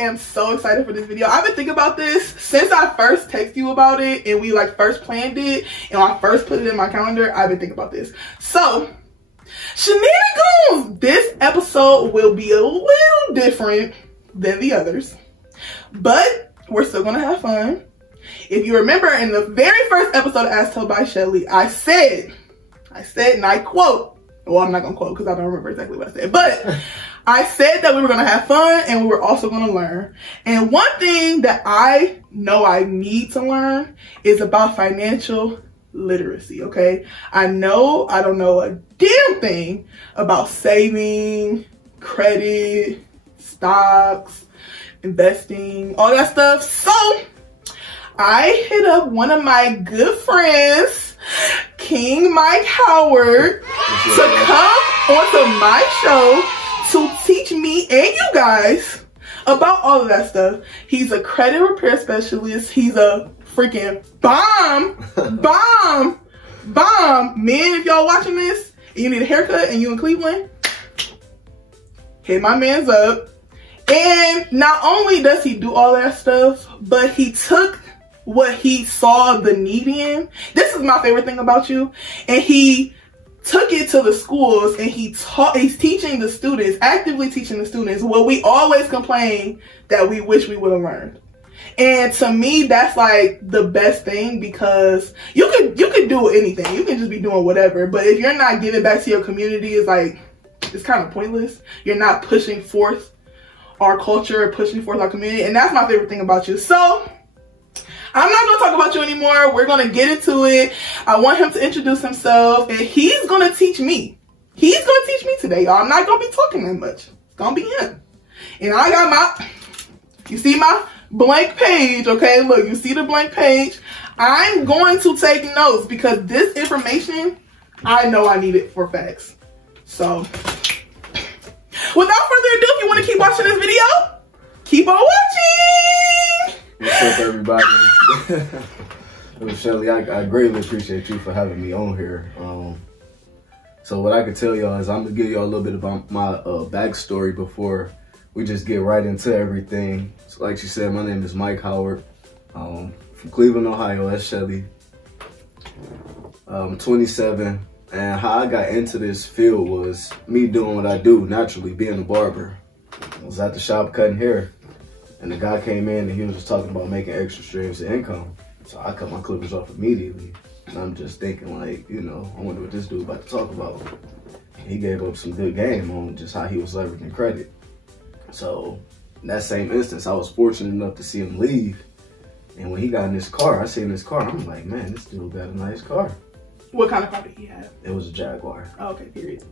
am so excited for this video. I've been thinking about this since I first texted you about it and we like first planned it and I first put it in my calendar. I've been thinking about this. So, Shenanigoons! This episode will be a little different than the others, but we're still gonna have fun. If you remember in the very first episode of As Told by Shelly, I said, and I quote, well, I'm not gonna quote because I don't remember exactly what I said, but I said that we were gonna have fun and we were also gonna learn. And one thing that I know I need to learn is about financial literacy, okay? I know I don't know a damn thing about saving, credit, stocks, investing, all that stuff. So I hit up one of my good friends, King Mike Howard, to come onto my show to teach me and you guys about all of that stuff. He's a credit repair specialist. He's a freaking bomb. Men, if y'all watching this and you need a haircut and you in Cleveland, hit my man's up. And not only does he do all that stuff, but he took what he saw the need in. This is my favorite thing about you. And he took it to the schools and he's teaching the students, actively teaching the students what we always complain that we wish we would have learned. And to me, that's like the best thing, because you could do anything. You can just be doing whatever. But if you're not giving back to your community, it's kind of pointless. You're not pushing forth our culture, pushing forth our community. And that's my favorite thing about you. So I'm not going to talk about you anymore. We're going to get into it. I want him to introduce himself and he's going to teach me. He's going to teach me today, y'all. I'm not going to be talking that much. It's going to be him. And I got you see my blank page, okay? Look, you see the blank page. I'm going to take notes because this information, I know I need it for facts. So, without further ado, if you want to keep watching this video, keep on watching! What's up, everybody? Shelly, I greatly appreciate you for having me on here. So what I can tell y'all is I'm going to give y'all a little bit about my backstory before we just get right into everything. So like she said, my name is Mike Howard. From Cleveland, Ohio. That's Shelly. I'm 27. And how I got into this field was me doing what I do naturally, being a barber. I was at the shop cutting hair. And the guy came in and he was just talking about making extra streams of income. So I cut my clippers off immediately. And I'm just thinking like, you know, I wonder what this dude about to talk about. He gave up some good game on just how he was leveraging credit. So in that same instance, I was fortunate enough to see him leave. And when he got in his car, I seen his car. I'm like, man, this dude got a nice car. What kind of car did he have? It was a Jaguar. Oh, okay, period.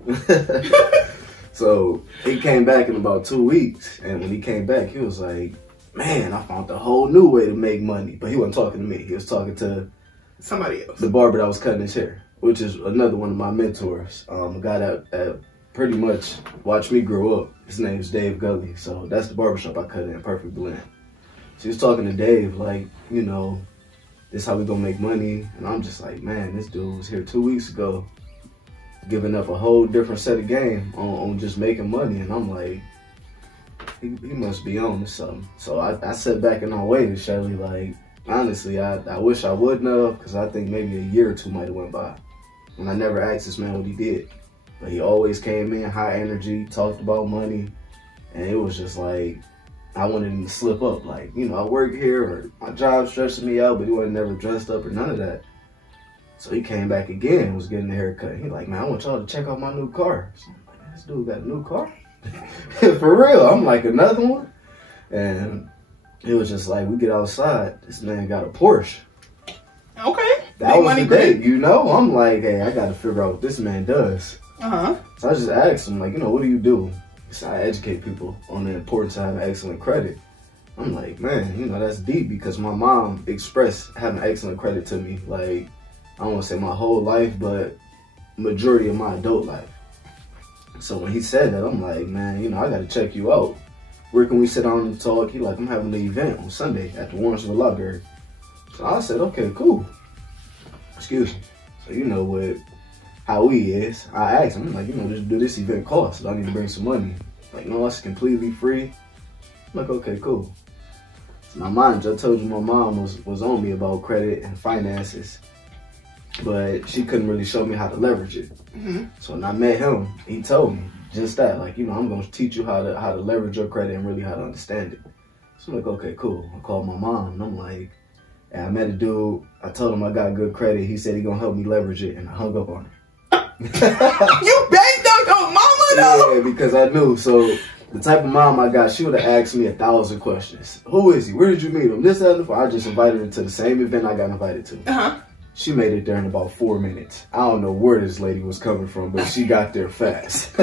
So he came back in about 2 weeks. And when he came back, he was like, man, I found a whole new way to make money. But he wasn't talking to me. He was talking to somebody else. The barber that was cutting his hair, which is another one of my mentors. A guy that pretty much watched me grow up. His name's Dave Gully. So that's the barbershop I cut in, Perfect Blend. So he was talking to Dave like, you know, this is how we gonna make money. And I'm just like, man, this dude was here 2 weeks ago, giving up a whole different set of game on just making money. And I'm like, he must be on to something. So I sat back and I waited, Shelly. Like, honestly, I wish I wouldn't have, because I think maybe a year or two might have went by. And I never asked this man what he did. But he always came in, high energy, talked about money. And it was just like, I wanted him to slip up. Like, you know, I work here, or my job stresses me out, but he wasn't never dressed up or none of that. So he came back again, was getting a haircut. He like, man, I want y'all to check out my new car. So I'm like, this dude got a new car? For real. I'm like, another one? And it was just like, we get outside, this man got a Porsche. Okay. That was the day, you know? I'm like, hey, I gotta figure out what this man does. So I just asked him, like, you know, what do you do? So I educate people on the importance of having excellent credit. I'm like, man, you know, that's deep, because my mom expressed having excellent credit to me, like, I don't want to say my whole life, but majority of my adult life. So when he said that, I'm like, man, you know, I got to check you out. Where can we sit down and talk? He like, I'm having an event on Sunday at the Warrensville Library. So I said, okay, cool. Excuse me. So you know how he is. I asked him, I'm like, you know, do this event cost? Do I need to bring some money? Like, no, it's completely free. I'm like, okay, cool. Now, mind you, I told you my mom was on me about credit and finances, but she couldn't really show me how to leverage it. So when I met him, he told me just that, like, you know, I'm gonna teach you how to leverage your credit and really how to understand it. So I'm like, okay, cool. I called my mom and I'm like, hey, I met a dude. I told him I got good credit. He said he gonna help me leverage it, and I hung up on her. You begged on your mama though? Yeah, because I knew. So the type of mom I got, she would have asked me 1,000 questions. Who is he? Where did you meet him? This, that, and the I just invited her to the same event I got invited to. She made it there in about 4 minutes. I don't know where this lady was coming from, but she got there fast.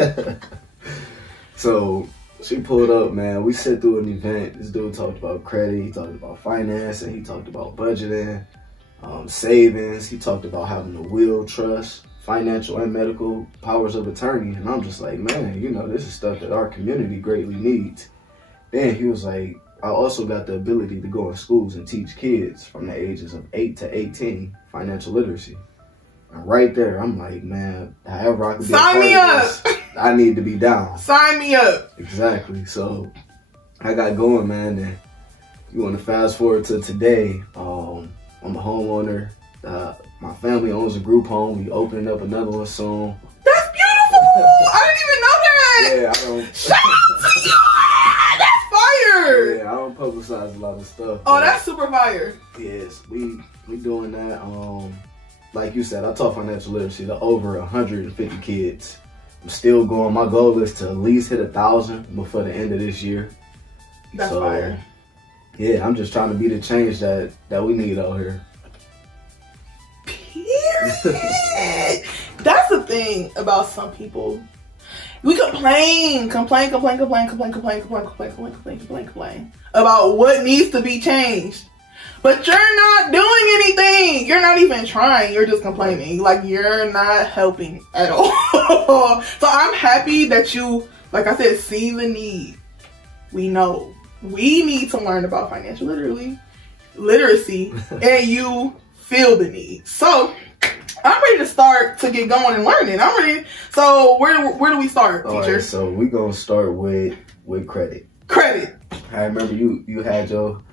So she pulled up, man. We sit through an event. This dude talked about credit. He talked about finance, and he talked about budgeting, savings. He talked about having a will, trust, financial and medical powers of attorney. And I'm just like, man, you know, this is stuff that our community greatly needs. Then he was like, I also got the ability to go in schools and teach kids from the ages of 8 to 18 financial literacy. And right there, I'm like, man, however I can be a part of this, I need to be down. Sign me up. Exactly. So I got going, man. And you want to fast forward to today. I'm a homeowner. My family owns a group home. We opening up another one soon. That's beautiful. I didn't even know that. Yeah, I don't. Shout out to you. That's fire. Yeah, I don't publicize a lot of stuff. Oh, that's super fire. Yes, we doing that. Like you said, I taught financial literacy to over 150 kids. I'm still going. My goal is to at least hit 1,000 before the end of this year. That's fire. Yeah, I'm just trying to be the change that we need out here. Period. That's the thing about some people. We complain about what needs to be changed. But you're not doing anything. You're not even trying. You're just complaining. Like, you're not helping at all. So I'm happy that you, like I said, see the need. We know. We need to learn about financial literacy and you feel the need. So I'm ready to start to get going and learning. I'm ready. So where do we start, teacher? Right, so we're going to start with credit. Credit. I remember you had your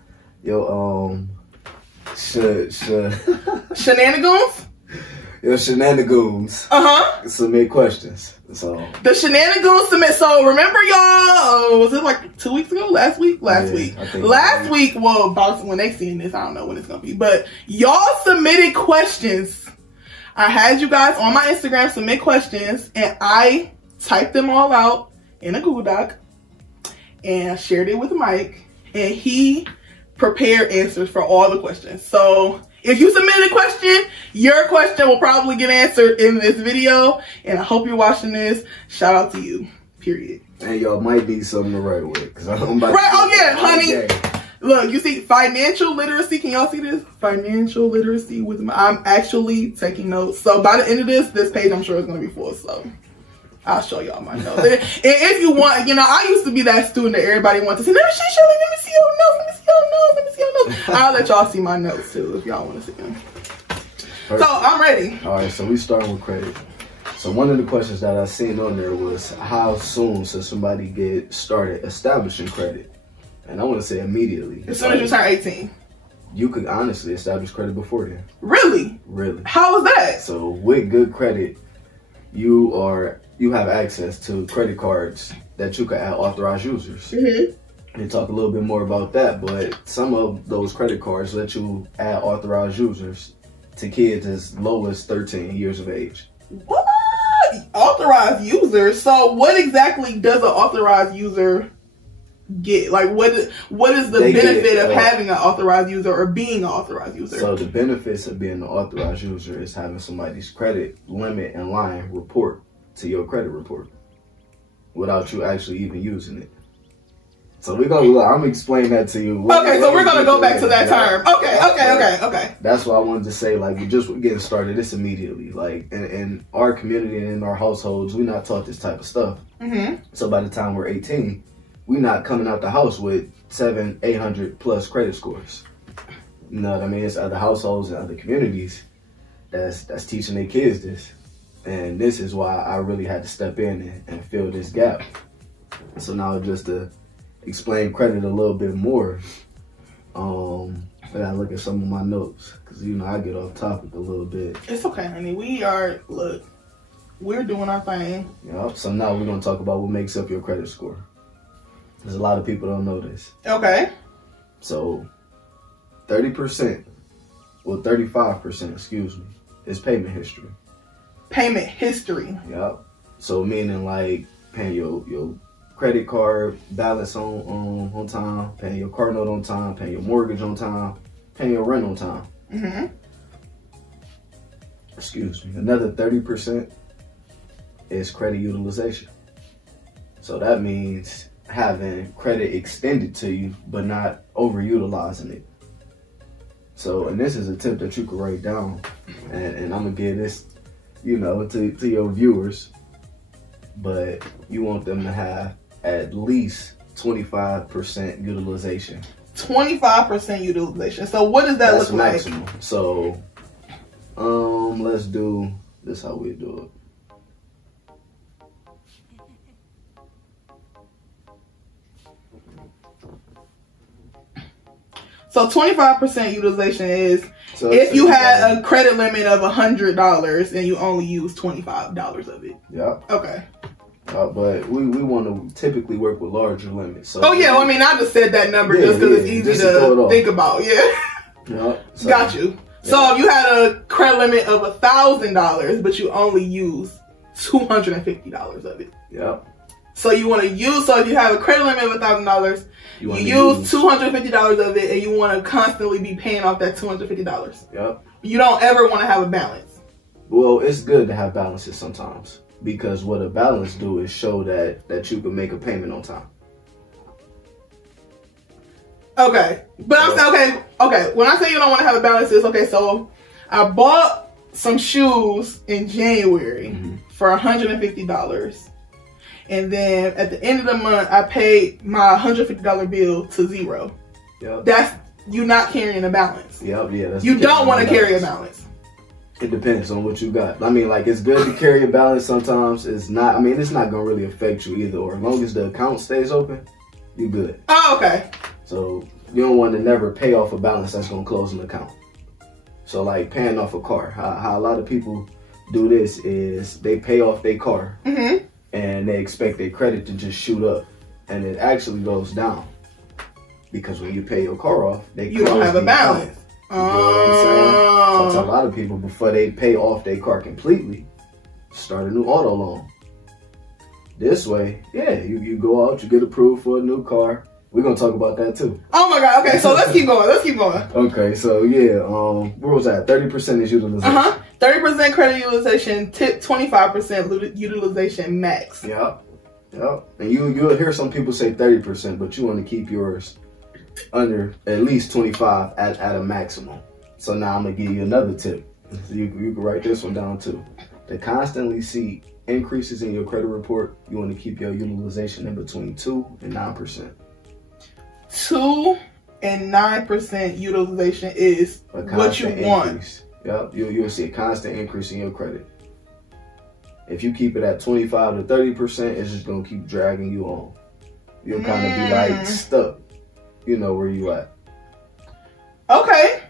Shenanigans? Your Shenanigoons. Submit questions. So the Shenanigans submit. So remember, y'all, was it like 2 weeks ago? Last week? Last week. Well, about when they seeing this, I don't know when it's gonna be. But y'all submitted questions. I had you guys on my Instagram submit questions, and I typed them all out in a Google Doc and shared it with Mike, and he prepared answers for all the questions. So if you submitted a question, your question will probably get answered in this video. And I hope you're watching this. Shout out to you. Period. And y'all might need something to write with. Cause I'm about right. Oh yeah, honey. Look, you see financial literacy. Can y'all see this? Financial literacy with I'm actually taking notes. So by the end of this page, I'm sure is going to be full. So I'll show y'all my notes. And if you want, you know, I used to be that student that everybody wants to see. Let me see your notes. I'll let y'all see my notes too if y'all want to see them. Perfect. So I'm ready. All right, so we start with credit. So one of the questions that I seen on there was, how soon should somebody get started establishing credit? And I want to say immediately. As soon as you turn 18. You could honestly establish credit before then. Really? Really. How is that? So with good credit, you have access to credit cards that you can add authorized users. And talk a little bit more about that, but some of those credit cards let you add authorized users to kids as low as 13 years of age. What? Authorized users? So what exactly does an authorized user get? Like, what is the benefit of having an authorized user or being an authorized user? So the benefits of being an authorized user is having somebody's credit limit and line report to your credit report without you actually even using it. So I'm gonna explain that to you. Okay, so we're gonna go back to that term. Okay. That's why I wanted to say, like, we're just getting started this immediately. Like, in our community and in our households, we're not taught this type of stuff. So by the time we're 18, we're not coming out the house with 700-800 plus credit scores. You know what I mean? It's other households and other communities that's teaching their kids this. And this is why I really had to step in and fill this gap. So now just to explain credit a little bit more, I gotta look at some of my notes because you know I get off topic a little bit. It's okay, honey. We're doing our thing. Yeah. So now we're gonna talk about what makes up your credit score. Because a lot of people don't know this. Okay. So 30%, well 35%, excuse me, is payment history. Payment history. Yep. So meaning like paying your credit card balance on time, paying your car note on time, paying your mortgage on time, paying your rent on time. Mm-hmm. Excuse me. Another 30% is credit utilization. So that means having credit extended to you, but not overutilizing it. So, and this is a tip that you can write down, and I'm gonna give this, you know, to your viewers, but you want them to have at least 25% utilization. 25% utilization. So what does that look like? Maximum. So, let's do this. How we do it. So 25% utilization is if you had a credit limit of $100 and you only use $25 of it. Yep. Okay. But we want to typically work with larger limits. So I just said that number just because it's easy to think about. Yeah. Yep. So, got you. Yeah. So if you had a credit limit of $1,000, but you only use $250 of it. Yep. So you want to use, so if you have a credit limit of $1,000, you use $250 of it, and you want to constantly be paying off that $250. Yep. You don't ever want to have a balance. Well, it's good to have balances sometimes, because what a balance do is show that you can make a payment on time. Okay. But I'm saying, okay. When I say you don't want to have a balance, it's okay. So I bought some shoes in January for $150. And then at the end of the month, I paid my $150 bill to zero. Yep. That's you not carrying a balance. Yep, yeah. That's you don't want to carry a balance. It depends on what you got. I mean, like, it's good to carry a balance sometimes. It's not, I mean, it's not going to really affect you either. Or as long as the account stays open, you're good. Oh, okay. So you don't want to never pay off a balance that's going to close an account. So like paying off a car. How a lot of people do this is they pay off their car. Mm-hmm. And they expect their credit to just shoot up, and it actually goes down because when you pay your car off, you don't have a balance. You know what I'm saying? So I tell a lot of people before they pay off their car completely, start a new auto loan. This way, yeah, you go out, you get approved for a new car. We're gonna talk about that too. Oh my God! Okay, so let's keep going. Okay, so yeah, where was that? 30% is utilization. 30% credit utilization, tip 25% utilization max. Yep. And you'll hear some people say 30%, but you want to keep yours under at least 25 at a maximum. So now I'm gonna give you another tip. You can write this one down too. To constantly see increases in your credit report, you want to keep your utilization in between 2 and 9%. 2 and 9% utilization is what you want. Yep, you'll see a constant increase in your credit. If you keep it at 25 to 30%, it's just gonna keep dragging you on. You'll kind of be like stuck. You know where you at. Okay.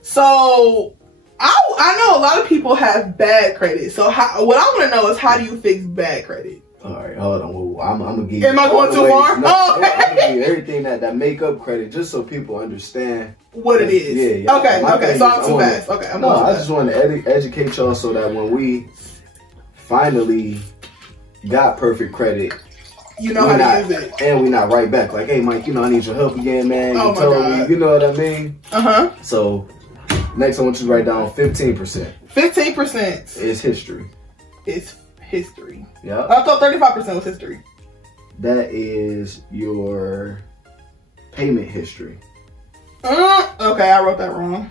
So I know a lot of people have bad credit. So what I want to know is, how do you fix bad credit? All right, hold on. Well, I'm gonna give you. Am I going too far? No, okay. I'm gonna give you everything that make up credit, just so people understand what it is. Yeah. Okay. So I'm too fast. Okay. I just want to educate y'all so that when we finally got perfect credrit, you know how to use it, and we're not right back like, hey, Mike, I need your help again, man. You told me, you know what I mean? So next, I want you to write down 15%. 15% is history. It's history. Yeah. I thought 35% was history. That is your payment history. Okay, I wrote that wrong.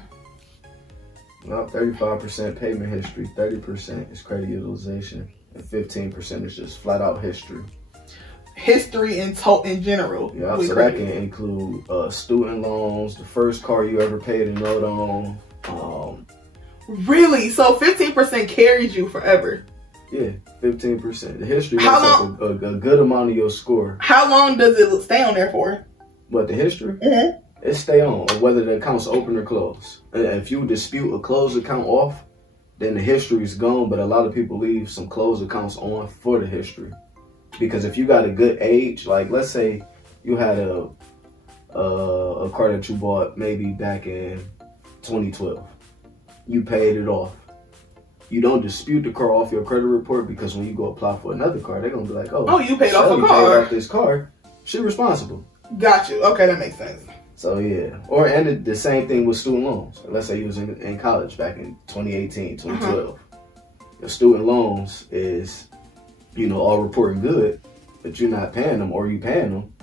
Well, 35% payment history, 30% is credit utilization, and 15% is just flat out history. History in general. Yeah, so that can include student loans, the first car you ever paid a note on. Really? So 15% carries you forever? Yeah, 15%. The history makes up a good amount of your score. How long does it stay on there for? What, the history? Mm-hmm. It stay on, or whether the account's open or closed. And if you dispute a closed account off, then the history is gone. But a lot of people leave some closed accounts on for the history. Because if you got a good age, like let's say you had a car that you bought maybe back in 2012. You paid it off. You don't dispute the car off your credit report, because when you go apply for another car, they're going to be like, oh, you paid off a car. Paid off this car. She responsible. Got you. Okay, that makes sense. So, yeah. And the same thing with student loans. Let's say you was in college back in 2018, 2012. Your student loans is, all reporting good, but you're not paying them, or you paying them.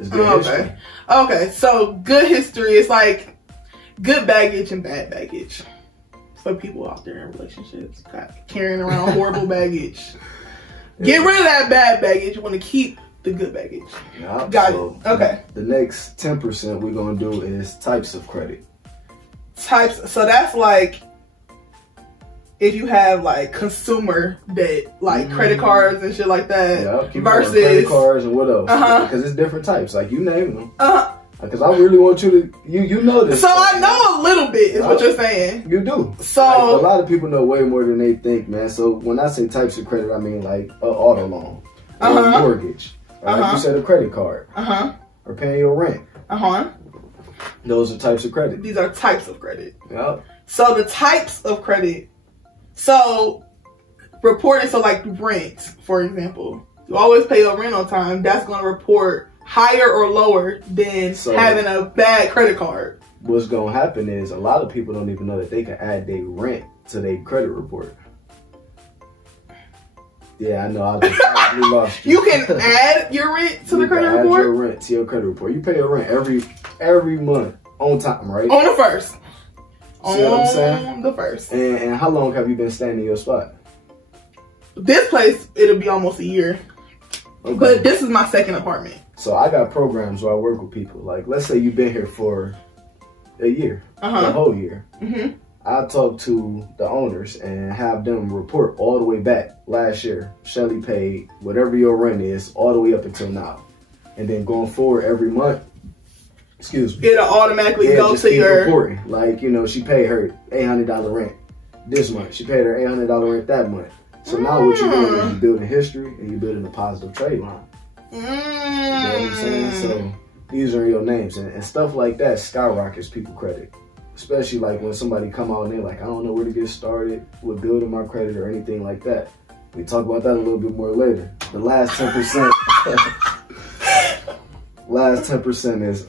It's good history. Okay, so good history is like good baggage and bad baggage. For people out there in relationships, carrying around horrible baggage. Get rid of that bad baggage. You want to keep the good baggage. Yep. Got it. Okay. The next 10% we're going to do is types of credit. Types. So that's like if you have like consumer debt, like credit cards and shit like that. Yep. Versus credit cards and what else? Because it's different types. Like you name them. Because I really want you to, you know this. So I know a little bit is what you're saying. You do. So like, a lot of people know way more than they think, man. So when I say types of credit, I mean like an auto loan, or a mortgage, or like you said, a credit card, or paying your rent. Those are types of credit. These are types of credit. Yep. So the types of credit. So reporting, so like rent, for example, you always pay your rent on time. That's going to report higher or lower than having a bad credit card. What's going to happen is a lot of people don't even know that they can add their rent to their credit report. Yeah, I know. I just lost you. You can add your rent to the credit report? Add your rent to your credit report. You pay your rent every month on time, right? On the first. See what I'm saying? On the first. And how long have you been staying in your spot? This place, it'll be almost a year. Okay. But this is my second apartment. So I got programs where I work with people. Like, let's say you've been here for a year, the whole year. I talk to the owners and have them report all the way back. Last year, Shelly paid whatever your rent is all the way up until now. And then going forward every month, it'll automatically go to your reporting. Like, she paid her $800 rent this month. She paid her $800 rent that month. So now what you're doing is you're building history and you're building a positive trade line. You know what I'm saying? So these are your names and stuff like that skyrockets people credit. Especially like when somebody come out and they're like, I don't know where to get started with building my credit or anything like that. We talk about that a little bit more later. The last 10%, is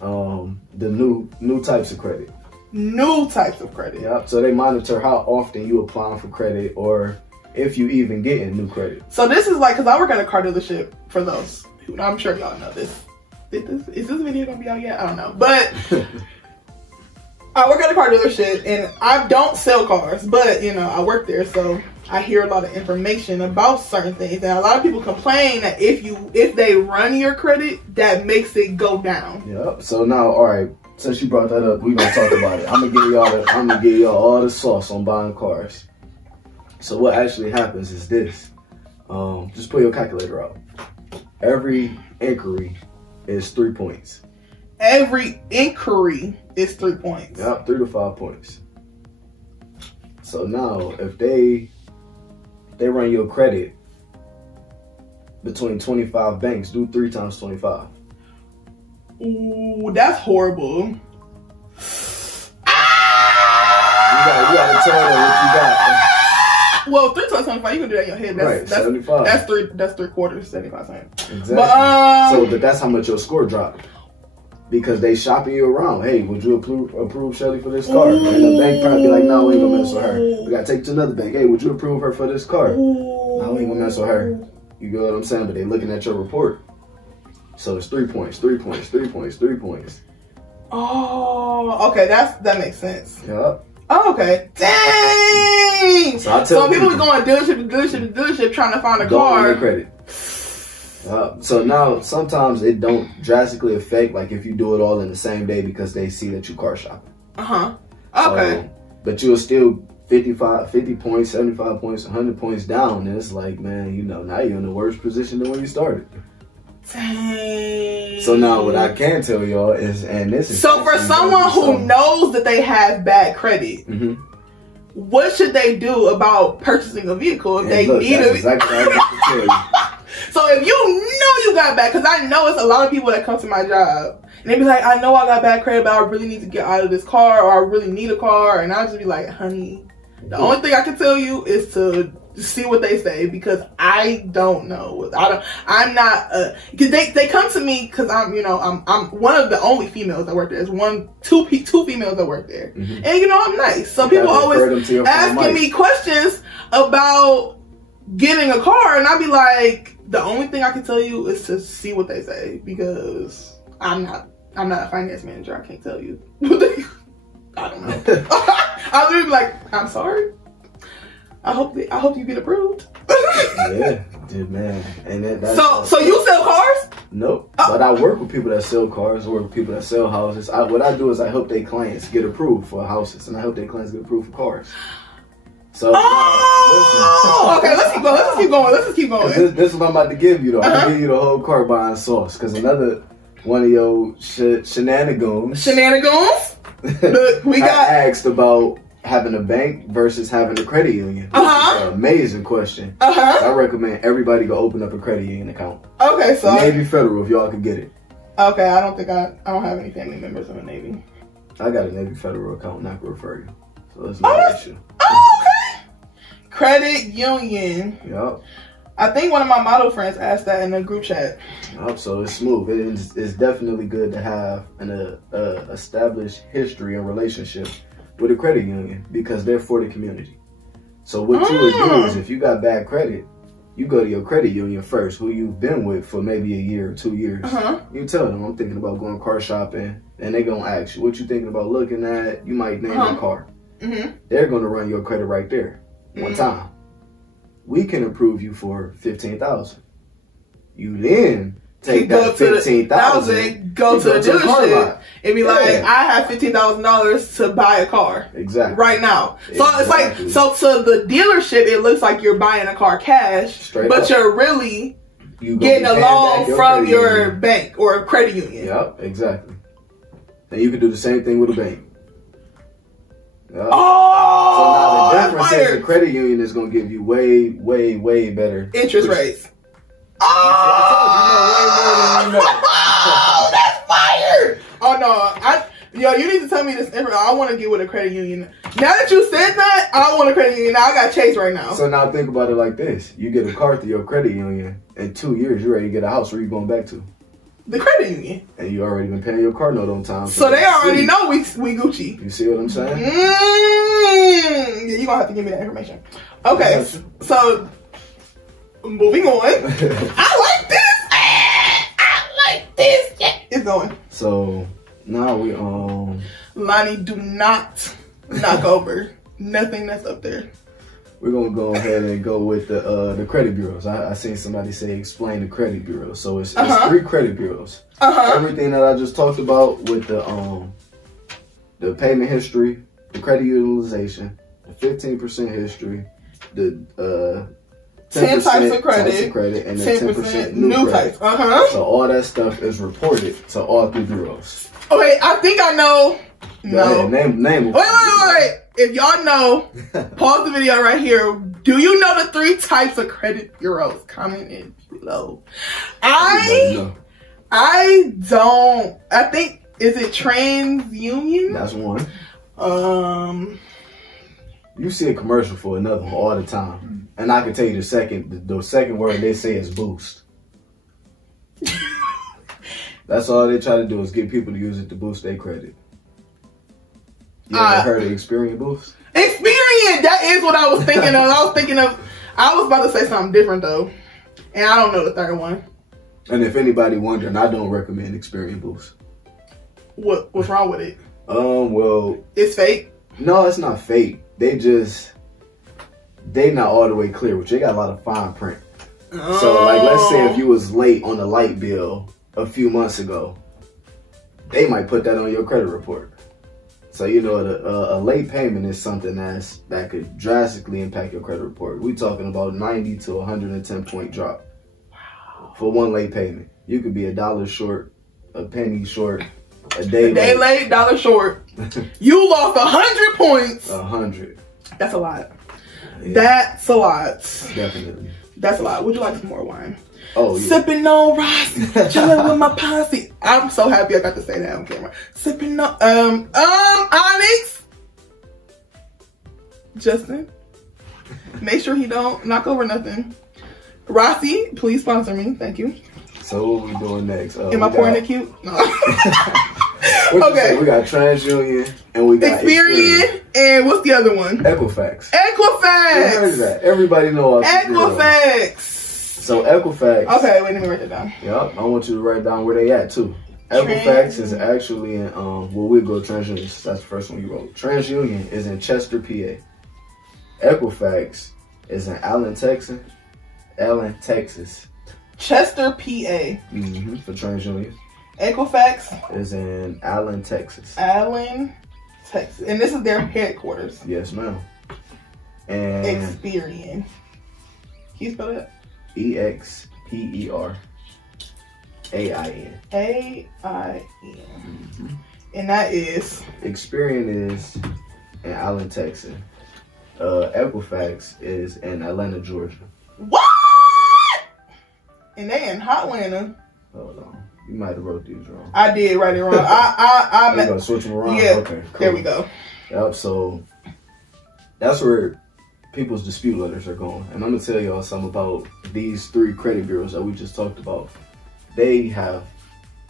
the new types of credit. New types of credit. Yep. So they monitor how often you applying for credit or if you even getting new credit. So this is like, because I work at a car dealership, for those who, I'm sure y'all know this. Is this video gonna be out yet? I don't know. But I work at a car dealership and I don't sell cars, but I work there, so I hear a lot of information about certain things. And a lot of people complain that if they run your credit, that makes it go down. Yep. So now, all right, since you brought that up, we're gonna talk about it. I'm gonna give y'all all the sauce on buying cars. So what actually happens is this. Just pull your calculator out. Every inquiry is 3 points. Every inquiry is 3 points. Yep, 3 to 5 points. So now, if they run your credit between 25 banks, do 3 times 25. Ooh, that's horrible. You gotta tell them what you got. Well, 3 times 25, you can do that in your head. That's 75. That's 3/4, 75 cents. Exactly. But that's how much your score dropped. Because they shopping you around. Hey, would you approve Shelly for this car? And the bank probably be like, no, we ain't gonna mess with her. We gotta take it to another bank. Hey, would you approve her for this car? No, we ain't gonna mess with her. You get what I'm saying? But they looking at your report. So it's 3 points, 3 points, 3 points, 3 points. Oh, okay, that makes sense. Yep. Oh, okay. Dang! So people be going dealership to dealership to dealership trying to find a car. Don't credit. So now sometimes it don't drastically affect like if you do it all in the same day because they see that you car shopping. Okay. But you'll still 50 points, 75 points, 100 points down, and it's like, man, you know, now you're in the worst position than when you started. Dang. So now what I can tell y'all is, and this is so for someone who knows that they have bad credit, what should they do about purchasing a vehicle if they need it? Exactly what I was to tell you. So if you know you got bad, because I know it's a lot of people that come to my job and they be like, I know I got bad credit, but I really need to get out of this car, or I really need a car, and I'll just be like, honey, the only thing I can tell you is to see what they say, because I don't know. I'm not, because they come to me because I'm one of the only females that work there. There's two females that work there. And you know, I'm nice. So people always asking me questions about getting a car, and I'll be like, the only thing I can tell you is to see what they say, because I'm not a finance manager. I can't tell you what they, I don't know. I'll be like, I'm sorry. I hope you get approved. Yeah, dude, man. And that's so you sell cars? Nope. But I work with people that sell cars, work with people that sell houses. What I do is I help their clients get approved for houses, and I help their clients get approved for cars. So okay, let's keep going. This is what I'm about to give you though. I'll give you the whole car buying sauce, because another one of your Shenanigoons. Look, we got asked about having a bank versus having a credit union. An amazing question. I recommend everybody go open up a credit union account. Okay, so Navy Federal, if y'all could get it. Okay, I don't have any family members in the Navy. I got a Navy Federal account and I can refer you. So it's not an issue. Okay. Credit union. Yup. I think one of my model friends asked that in the group chat. Yup, so it's smooth. It's definitely good to have an established history and relationship with a credit union, because they're for the community. So what you would do is, if you got bad credit, you go to your credit union first, who you've been with for maybe a year or 2 years. You tell them, I'm thinking about going car shopping, and they're going to ask you, what you thinking about looking at? You might name a car. They're going to run your credit right there, one time. We can approve you for $15,000. You then take that $15,000, go to the dealership and be like, I have $15,000 to buy a car. Exactly. Right now. So it's like, so to the dealership, it looks like you're buying a car cash, but you're really getting a loan from your bank or credit union. Yep, exactly. And you can do the same thing with a bank. Yep. Oh, so now the difference is the credit union is going to give you way, way, way better interest rates. Oh, that's fire! Oh no, you need to tell me this. I want to get with a credit union. Now that you said that, I want a credit union. Now I got Chase right now. So now think about it like this: you get a car through your credit union. In 2 years, you're ready to get a house. Where are you going back to? The credit union. And you already been paying your car note on time. So they already know we Gucci. You see what I'm saying? Yeah, you're gonna have to give me that information. Okay, so moving on. I like this. Yeah, it's going. So now we Lonnie, do not knock over nothing that's up there. We're gonna go ahead and go with the credit bureaus. I seen somebody say explain the credit bureaus. So it's 3 credit bureaus. Everything that I just talked about with the payment history, the credit utilization, the 15% history, the 10 types of credit, and the 10% new types. So all that stuff is reported to all 3 bureaus. Okay, I think I know. No. Name. Wait. If y'all know, pause the video right here. Do you know the 3 types of credit bureaus? Comment in below. I don't. I think, is it TransUnion? That's one. You see a commercial for another one all the time, and I can tell you the second word they say is boost. That's all they try to do is get people to use it to boost their credit. You ever heard of Experian Boost? Experian! That is what I was thinking of. I was about to say something different though. And I don't know the third one. And if anybody wondering, I don't recommend Experian Boost. What's wrong with it? Well, it's fake? No, it's not fake. They not all the way clear, which they got a lot of fine print. So like, let's say if you was late on the light bill a few months ago, they might put that on your credit report. So, you know, a late payment is something that could drastically impact your credit report. We're talking about 90 to 110 point drop. Wow. For one late payment. You could be $1 short, a penny short, a day late, $1 short. You lost 100 points. 100. That's a lot. Yeah. That's a lot. Definitely. That's a lot. Would you like some more wine? Oh, yeah. Sipping on rice, chilling with my posse. I'm so happy I got to say that on camera. Sipping on, Onyx. Justin, make sure he don't knock over nothing. Rossi, please sponsor me. Thank you. So what we doing next? Am I pouring it cute? No. Okay. We got TransUnion and we got Experian, and what's the other one? Equifax. Equifax. You heard that? Everybody know Equifax. So Equifax. Okay, wait, let me write that down. Yep, I want you to write down where they at too. Equifax is actually in we'll go TransUnion. That's the first one you wrote. TransUnion is in Chester, PA. Equifax is in Allen, Texas. Chester, PA. For TransUnion. Equifax is in Allen, Texas. Allen, Texas. And this is their headquarters. Yes, ma'am. And Experian. Can you spell that? EXPERAIN. And that is? Experian is in Allen, Texas. Equifax is in Atlanta, Georgia. What? And they in Hotlanta. Hold on. You might have wrote these wrong. I did write it wrong. I'm gonna switch them around. Yeah. Okay. Cool. There we go. Yep. So that's where people's dispute letters are going. And I'm gonna tell y'all something about these 3 credit bureaus that we just talked about. They have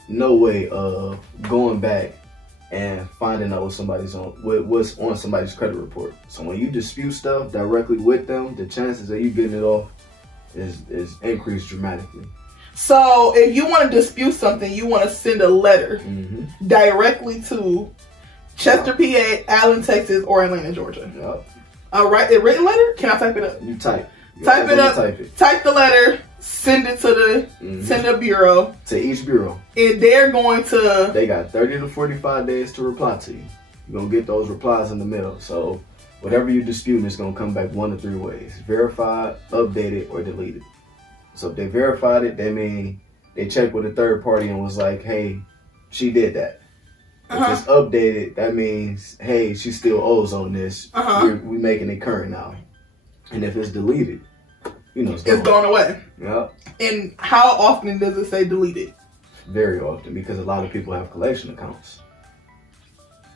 no way of going back and finding out what's on somebody's credit report. So when you dispute stuff directly with them, the chances of you getting it off is increased dramatically. So if you want to dispute something, you want to send a letter directly to Chester, PA, Allen, Texas, or Atlanta, Georgia. Yep. A written letter? Can I type it up? You type. Type it up. Type the letter. Send it to the bureau. To each bureau. And they're going to... They got 30 to 45 days to reply to you. You're going to get those replies in the middle. So whatever you dispute, it's going to come back 1 of 3 ways. Verified, updated, or deleted. So if they verified it, they mean they checked with a third party and was like, hey, she did that. If it's updated, that means, hey, she still owes on this. We making it current now. And if it's deleted, you know, it's gone away. Yep. And how often does it say deleted? Very often, because a lot of people have collection accounts.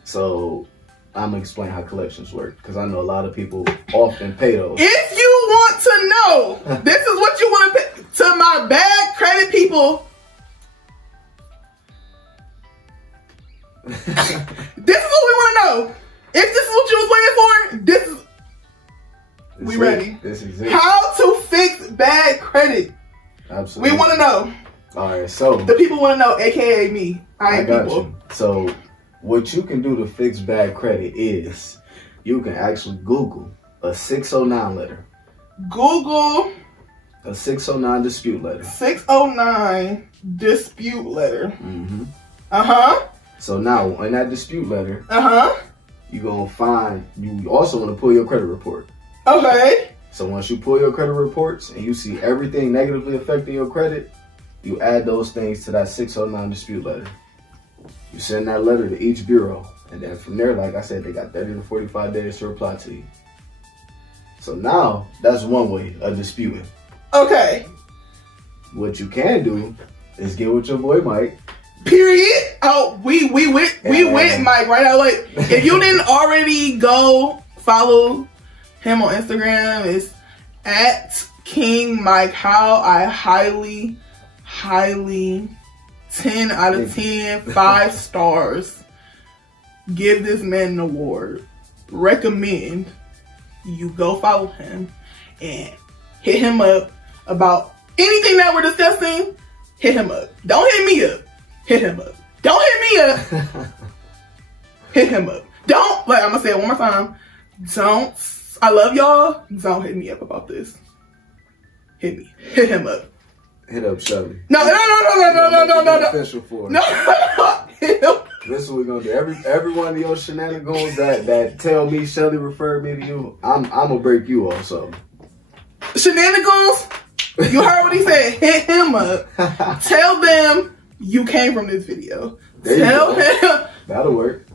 So I'm gonna explain how collections work, because I know a lot of people often pay those. If you want to know, this is what you want to pay to my bad credit people. This is what we want to know. If this is what you was waiting for, this is. We ready. This is it. How to fix bad credit. Absolutely. We want to know. All right, so the people want to know, aka me. I got people. You. So what you can do to fix bad credit is you can actually Google a 609 letter. Google a 609 dispute letter. 609 dispute letter. So now in that dispute letter, you're gonna find, you also want to pull your credit report. Okay. So once you pull your credit reports and you see everything negatively affecting your credit, you add those things to that 609 dispute letter. You send that letter to each bureau. And then from there, like I said, they got 30 to 45 days to reply to you. So now that's one way of disputing. Okay. What you can do is get with your boy Mike. Period. Oh, we went Mike right now. Like, if you didn't already go follow him on Instagram, it's at King Mike How. I highly 10 out of 10, 5 stars. Give this man an award. Recommend you go follow him and hit him up about anything that we're discussing. Hit him up. Don't hit me up. Hit him up. Don't hit me up. Hit him up. Don't, like, I'm gonna say it one more time. Don't, I love y'all. Don't hit me up about this. Hit me. Hit him up. Hit up Shelly. No. Official for No. Hit him. This is what we're gonna do. Every one of your shenanigans that tell me Shelly referred me to you, I'm gonna break you off something. Shenanigans, you heard what he said. Hit him up. Tell them you came from this video. Tell him. That'll work.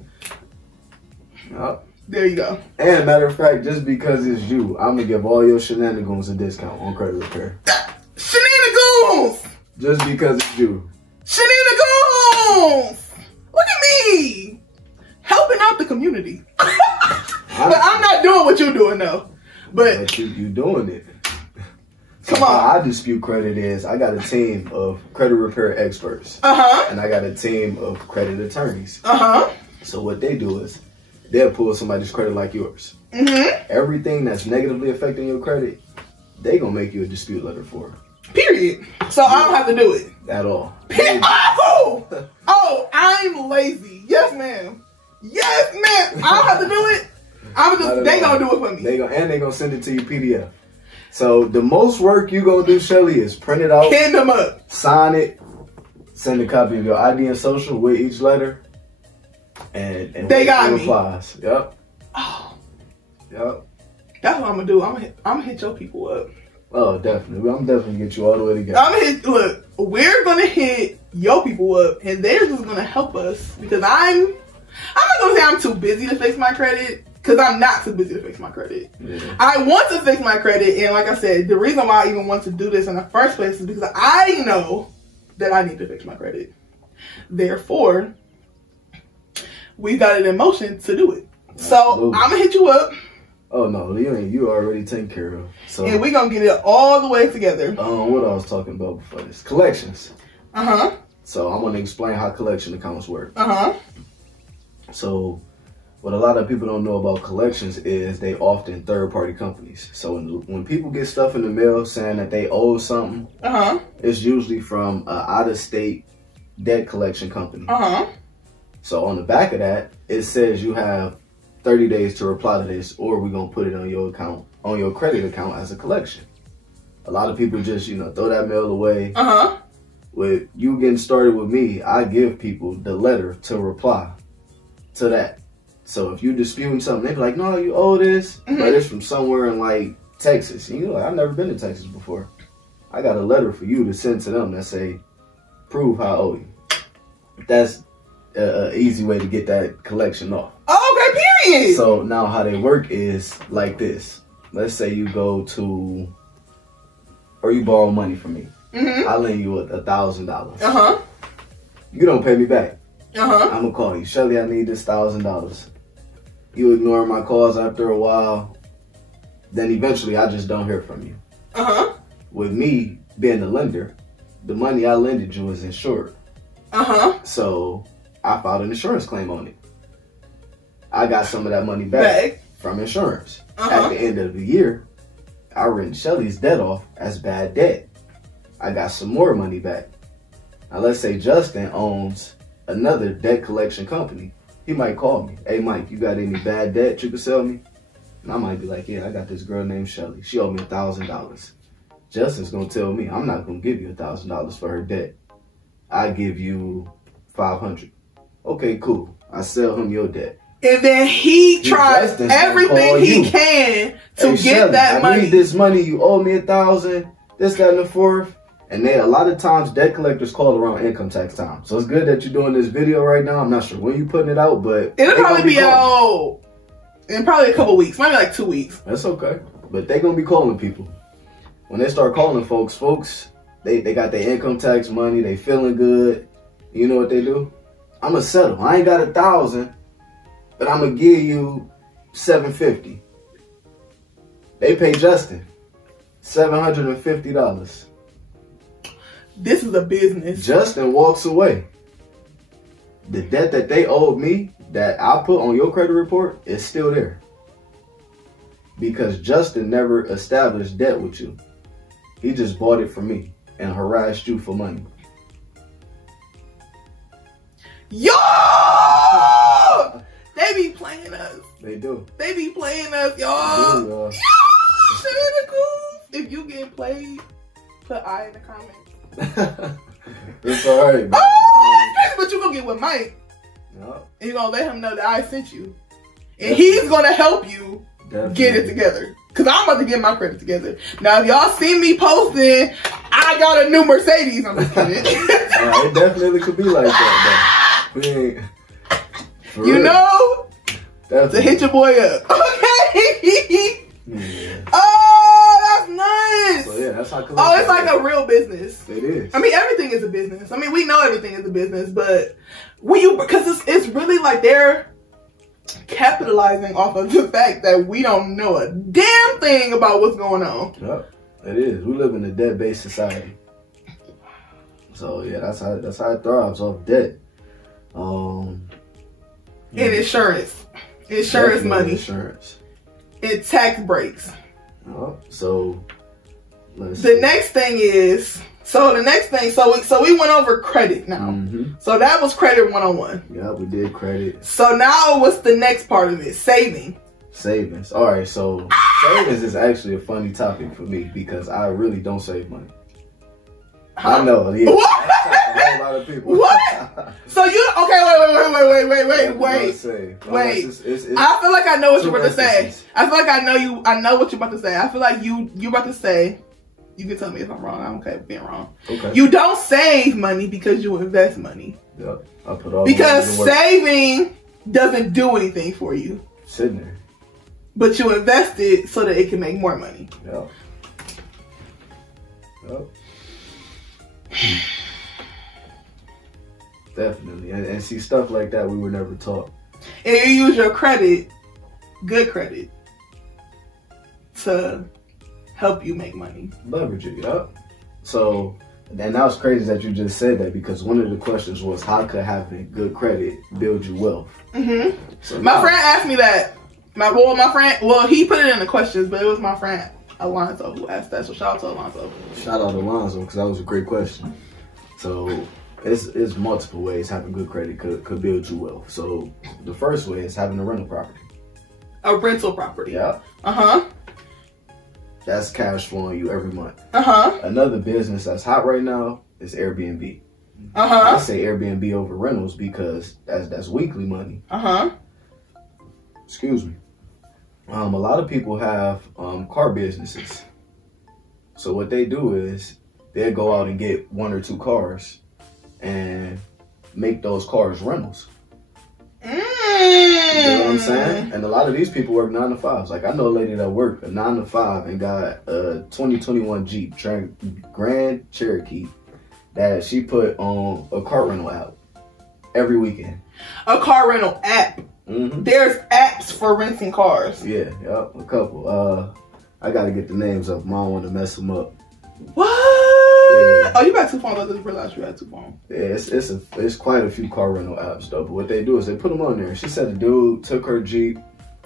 Yep. There you go. And matter of fact, just because it's you, I'm gonna give all your shenanigans a discount on credit repair. Shenanigans! Just because it's you. Shenanigans! Look at me! Helping out the community. But I'm not doing what you're doing though. But you doing it. Come on. How I dispute credit is I got a team of credit repair experts. And I got a team of credit attorneys. So what they do is they'll pull somebody's credit like yours. Everything that's negatively affecting your credit, they gonna make you a dispute letter for. Period. So I don't have to do it. At all. Oh, I'm lazy. Yes, ma'am. Yes, ma'am. I don't have to do it. They gonna do it for me. They gonna send it to you PDF. So the most work you gonna do, Shelly, is print it out, hand them up, sign it, send a copy of your ID and social with each letter, and they got me. Replies. Yep. Oh. Yep. That's what I'm gonna do. I'm gonna hit your people up. Oh, definitely. I'm definitely gonna get you all the way together. Look, we're gonna hit your people up, and they're just gonna help us because I'm not gonna say I'm too busy to fix my credit. Because I'm not too busy to fix my credit. Yeah. I want to fix my credit. And like I said, the reason why I even want to do this in the first place is because I know that I need to fix my credit. Therefore, we got it in motion to do it. So I'm going to hit you up. Oh, no. You already taken care of. So, and we're going to get it all the way together. What I was talking about before this. Collections. So I'm going to explain how collection accounts work. So what a lot of people don't know about collections is they often third-party companies. So when people get stuff in the mail saying that they owe something, it's usually from an out-of-state debt collection company. So on the back of that, it says you have 30 days to reply to this, or we're gonna put it on your account, on your credit account as a collection. A lot of people just, throw that mail away. With you getting started with me, I give people the letter to reply to that. So if you're disputing something, they be like, no, you owe this, but it's from somewhere in like Texas. And you're like, I've never been to Texas before. I got a letter for you to send to them that say, prove how I owe you. That's an easy way to get that collection off. Okay, period. So now how they work is like this. Let's say you go to, or you borrow money from me. I lend you $1,000. You don't pay me back. I'm gonna call you, Shelly, I need this $1,000. You ignore my calls after a while, then eventually I just don't hear from you. With me being the lender, the money I lended you is insured. So I filed an insurance claim on it. I got some of that money back from insurance. At the end of the year, I written Shelly's debt off as bad debt. I got some more money back. Now let's say Justin owns another debt collection company. He might call me. Hey, Mike, you got any bad debt you can sell me? And I might be like, yeah, I got this girl named Shelly. She owed me $1,000. Justin's going to tell me, I'm not going to give you $1,000 for her debt. I give you $500. Okay, cool. I sell him your debt. And then he tries everything he can to get Shelly, that money. I need this money. You owe me $1,000. This, that, and the fourth. And a lot of times debt collectors call around income tax time. So it's good that you're doing this video right now. I'm not sure when you're putting it out, but it'll probably be out in probably a couple weeks, maybe like 2 weeks. That's okay. But they're going to be calling people. When they start calling folks, they got their income tax money. They feeling good. You know what they do? I'm going to settle. I ain't got $1,000, but I'm going to give you $750. They pay Justin $750. This is a business. Justin walks away. The debt that they owed me, that I put on your credit report, is still there. Because Justin never established debt with you. He just bought it from me and harassed you for money. Yo! They be playing us. They do. They be playing us, y'all. Yo! Shenanigans! If you get played, put I in the comments. It's alright, man. Oh, but you gonna get with Mike. Yep. And you're going to let him know that I sent you. And he's going to help you get it together. Because I'm about to get my credit together. Now, if y'all see me posting, I got a new Mercedes. I'm just kidding. It definitely could be like that, though. You know, definitely. to hit your boy up. Okay. Yeah. Oh, that's nice. So, yeah, that's how it's like a real business. It is. I mean, everything is a business. I mean, we know everything is a business, but because it's really like they're capitalizing off of the fact that we don't know a damn thing about what's going on. Yep, it is. We live in a debt-based society. So yeah, that's how it thrives, off debt. And insurance money, insurance, and tax breaks. So the next thing is. So we went over credit now. So that was credit 101. Yeah, we did credit. So now what's the next part of it? Savings. All right, so savings is actually a funny topic for me because I really don't save money. I know, yeah. What? A whole lot of people. What? So you, okay, wait. I feel like I know what you're about to say. I feel like I know what you're about to say. I feel like you about to say, you can tell me if I'm wrong. I'm okay with being wrong. Okay. You don't save money because you invest money. Yep. I put all because saving doesn't do anything for you. Sitting there. But you invest it so that it can make more money. Yep. Definitely. And see, stuff like that we were never taught. And you use your credit, good credit, to help you make money. Leverage it, yep. So, and that was crazy that you just said that because one of the questions was how could having good credit build you wealth? So my friend asked me that. He put it in the questions, but it was my friend Alonzo who asked that. So shout out to Alonzo. Shout out to Alonzo because that was a great question. So it's multiple ways having good credit could build you wealth. So the first way is having a rental property. A rental property. Yeah. That's cash flowing you every month. Another business that's hot right now is Airbnb. I say Airbnb over rentals because that's weekly money. Excuse me. A lot of people have car businesses. So what they do is they'll go out and get 1 or 2 cars and make those cars rentals. You know what I'm saying? And a lot of these people work 9 to 5s. Like I know a lady that worked a 9 to 5 and got a 2021 Jeep Grand Cherokee that she put on a car rental app every weekend. A car rental app. There's apps for renting cars. Yeah, yep, a couple. I gotta get the names up. I don't want to mess them up. What? Yeah. Oh, you got 2 phones. I just realized you had 2 phones. Yeah, it's quite a few car rental apps though. But what they do is they put them on there. She said the dude took her Jeep,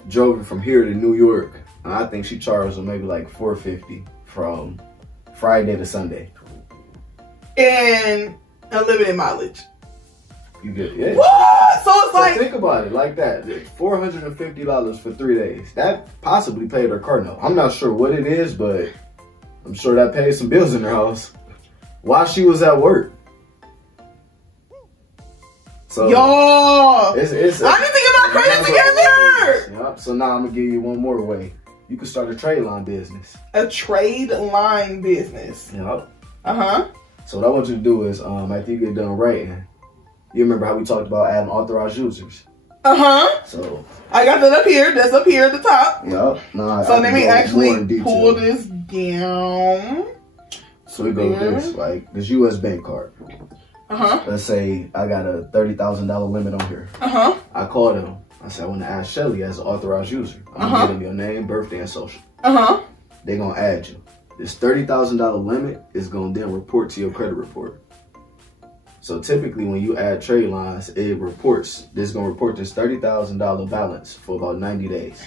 drove it from here to New York, and I think she charged him maybe like $450 from Friday to Sunday. And unlimited mileage. You get it? Yeah. What? So it's like think about it like that. $450 for 3 days. That possibly paid her car note. I'm not sure what it is, but I'm sure that paid some bills in her house while she was at work. So yo, it's I need to get my credit together. Yep. So now I'm gonna give you one more way. You can start a trade line business. A trade line business. Yep. So what I want you to do is after you get done writing, you remember how we talked about adding authorized users? So I got that up here. That's up here at the top. Yep. So let me actually pull this down. So we go with this, like this U.S. bank card. Let's say I got a $30,000 limit on here. I called them. I said I want to add Shelly as an authorized user. I'm gonna give them your name, birthday, and social. They're gonna add you. This $30,000 limit is gonna then report to your credit report. So typically when you add trade lines, it reports, this is going to report this $30,000 balance for about 90 days.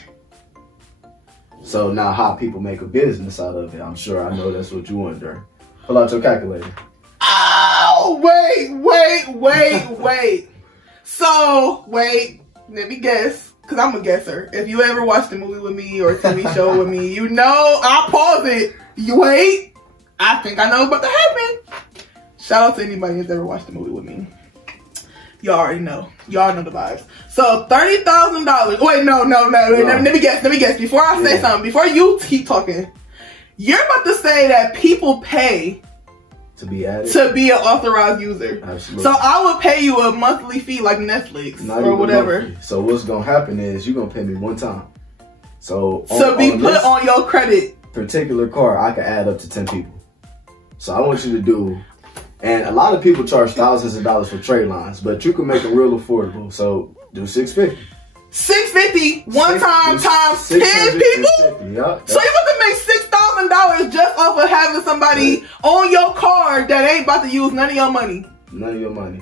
So now how people make a business out of it, I'm sure I know that's what you wonder. Pull out your calculator. Oh, wait. So, let me guess, because I'm a guesser. If you ever watched a movie with me or a TV show with me, you know, I'll pause it. You wait. I think I know what's about to happen. Shout out to anybody that's ever watched a movie with me. Y'all already know. Y'all know the vibes. So $30,000. Wait, no. Let me guess. Before I say something, before you keep talking, you're about to say that people pay to be added, to be an authorized user. Absolutely. So I would pay you a monthly fee like Netflix or whatever. Monthly. So what's gonna happen is you're gonna pay me one time. So be put on your credit. Particular card, I can add up to 10 people. So I want you to do, and a lot of people charge thousands of dollars for trade lines, but you can make it real affordable. So do $650. $650 one time times 10 people? Yep. So you're about to make $6,000 just off of having somebody on your card that ain't about to use none of your money. None of your money.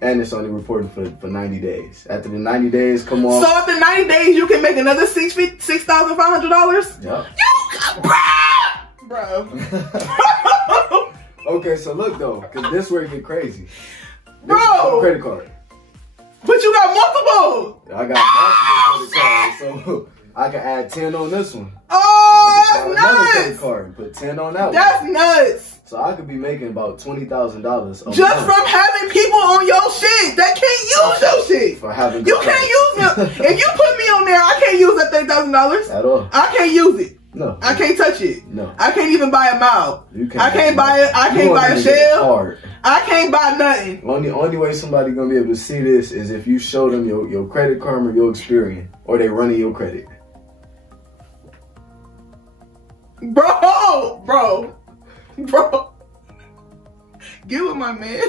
And it's only reported for 90 days. After the 90 days come on. So after 90 days, you can make another $6,500? Yep. Bro. Okay, so look though, because this where it get crazy. Bro. Credit card. But you got multiple. I got multiple credit cards, so I can add 10 on this one. Oh, that's nuts. Credit card, put 10 on that one. That's nuts. So I could be making about $20,000 just from having people on your shit that can't use your shit. For having you can't use them. If you put me on there, I can't use that $30,000 at all. I can't use it. No, I can't touch it. No, I can't even buy a mouth. You can't. I can't buy it. I can't buy a shell. I can't buy nothing. Only way somebody gonna be able to see this is if you show them your Credit Karma, your Experian, or they running your credit. Bro. Get with my man.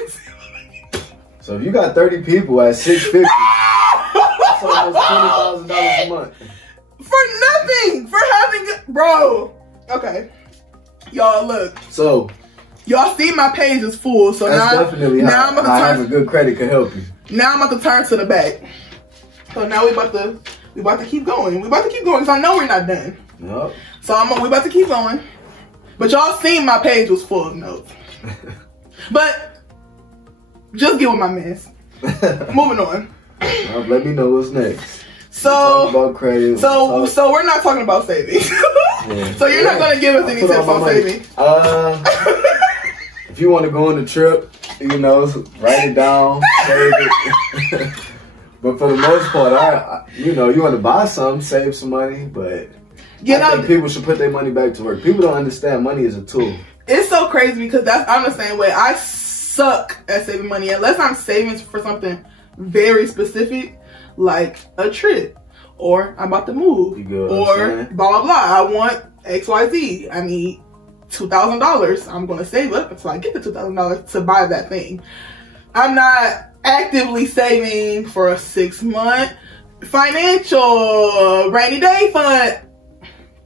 So if you got 30 people at $650, that's almost $20,000 a month. For nothing. For having, bro. Okay. Y'all look. So y'all see my page is full. So that's definitely how having good credit can help you. Now I'm about to turn to the back. So now we about to keep going. We about to keep going because I know we're not done. Yep. So we about to keep going. But y'all seen my page was full of notes. But just get with my mess. Moving on. Well, let me know what's next. So about credit. So we're not talking about savings. Yeah. So you're not gonna give us any tips on saving. If you want to go on a trip, write it down, save it. But for the most part, you want to buy something, save some money, but I think people should put their money back to work. People don't understand money is a tool. It's so crazy because I'm the same way. I suck at saving money unless I'm saving for something very specific, like a trip, or I'm about to move, or blah blah blah. I want XYZ. I need $2,000. I'm gonna save up until I get the $2,000 to buy that thing. I'm not actively saving for a 6-month financial rainy day fund.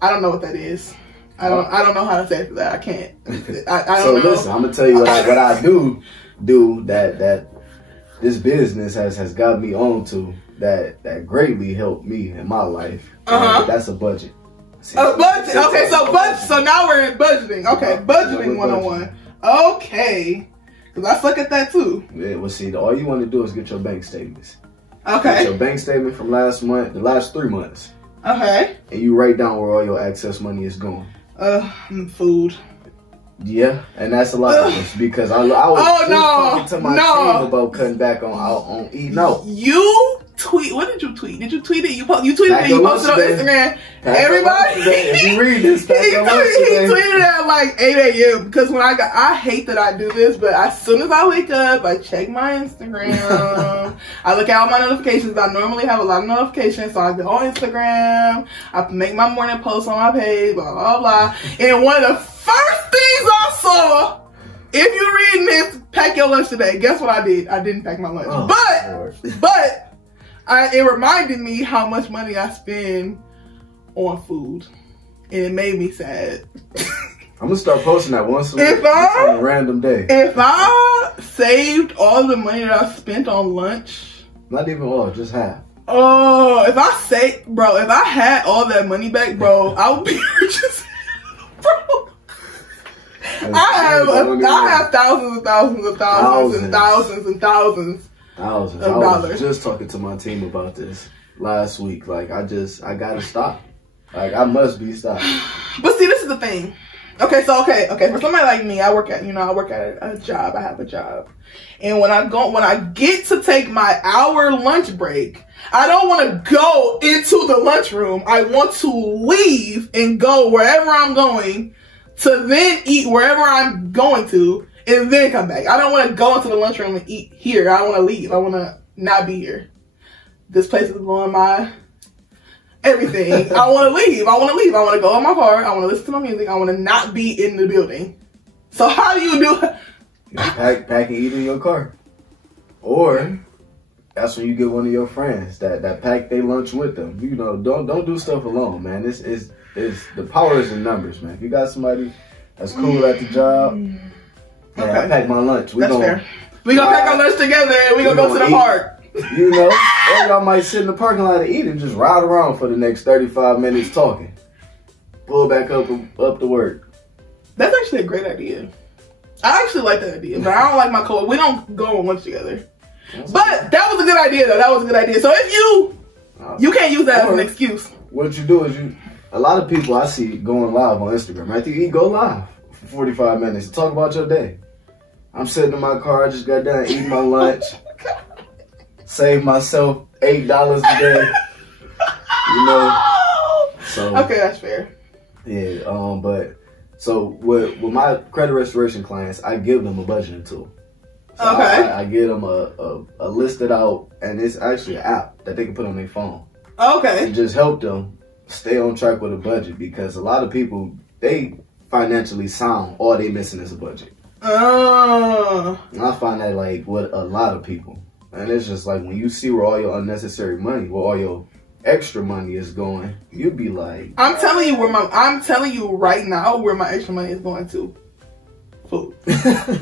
I don't know what that is. I don't know how to say that. I can't. I don't know. Listen, I'm gonna tell you what I do that this business has got me onto that greatly helped me in my life. That's a budget. A budget. Okay, so now we're in budgeting. Okay, budgeting 101. Okay, because I suck at that too. Yeah, well, see, all you want to do is get your bank statements. Okay. Get your bank statement from last month, the last 3 months. Okay. And you write down where all your excess money is going. Food. Yeah, and that's a lot of this because I was talking to my team about cutting back on eating out. You tweet? What did you tweet? Did you tweet it? You tweeted it. You posted it on Instagram. Everybody, if you read this, he tweeted at like 8 a.m. because when I hate that I do this, but as soon as I wake up, I check my Instagram. I look at all my notifications. I normally have a lot of notifications, so I go on Instagram. I make my morning post on my page. Blah blah blah. And one of the first things I saw, if you're reading this, pack your lunch today. Guess what I did? I didn't pack my lunch. But it reminded me how much money I spend on food. And it made me sad. I'm going to start posting that once a week on a random day. If I saved all the money that I spent on lunch. Not even all, just half. Oh, if I had all that money back, bro, I would be rich as hell, bro. I have thousands of dollars. I was just talking to my team about this last week. Like, I gotta stop. Like, I must be stopped. But see, this is the thing. Okay, so okay. For somebody like me, I work at a job. I have a job. And when I get to take my hour lunch break, I don't want to go into the lunchroom. I want to leave and go wherever I'm going to then eat wherever I'm going to and then come back. I don't want to go into the lunchroom and eat here. I want to leave. I want to not be here. This place is blowing my everything. I want to leave. I want to go in my car. I want to listen to my music. I want to not be in the building. So how do you do it? Pack and eat in your car. Or that's when you get one of your friends that pack their lunch with them. You know, don't do stuff alone, man. This is the power is in numbers, man. If you got somebody that's cool at the job, man, okay. I pack my lunch. That's fair. We gonna pack our lunch together and we gonna go to the park. You know, or y'all might sit in the parking lot and eat and just ride around for the next 35 minutes talking. Pull back up to work. That's actually a great idea. I actually like that idea, but I don't like my coworker. We don't go on lunch together. But that was a good idea, though. That was a good idea. So if you can't use that as an excuse. What you do is a lot of people I see going live on Instagram. Right? You go live for 45 minutes and talk about your day. I'm sitting in my car. I just got done eating my lunch. Saved myself $8 a day. You know. So okay, that's fair. Yeah. But so with my credit restoration clients, I give them a budgeting tool. So okay. I give them a listed out, and it's actually an app that they can put on their phone. Okay. And just help them stay on track with a budget, because a lot of people, they financially sound, all they missing is a budget. And I find that like with a lot of people. And it's just like when you see where all your unnecessary money, where all your extra money is going, you'd be like, I'm telling you right now where my extra money is going to. Food.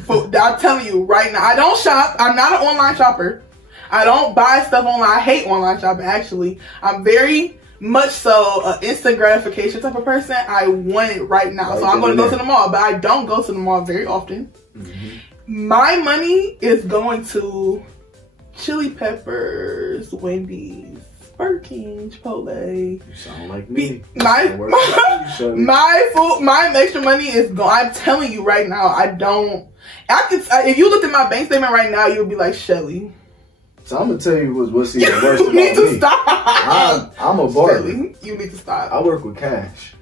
Food. I'm telling you right now. I don't shop. I'm not an online shopper. I don't buy stuff online. I hate online shopping, actually. I'm very much so an instant gratification type of person. I want it right now. So I'm going to go to the mall, but I don't go to the mall very often. Mm-hmm. My money is going to Chili Peppers, Wendy's, Burger King, Chipotle. You sound like me. My extra money is gone. I'm telling you right now, if you looked at my bank statement right now, you would be like, Shelly. So I'm gonna tell you what's even worse about me. You need to me. stop. I'm a barber. Shelly, you need to stop. I work with cash.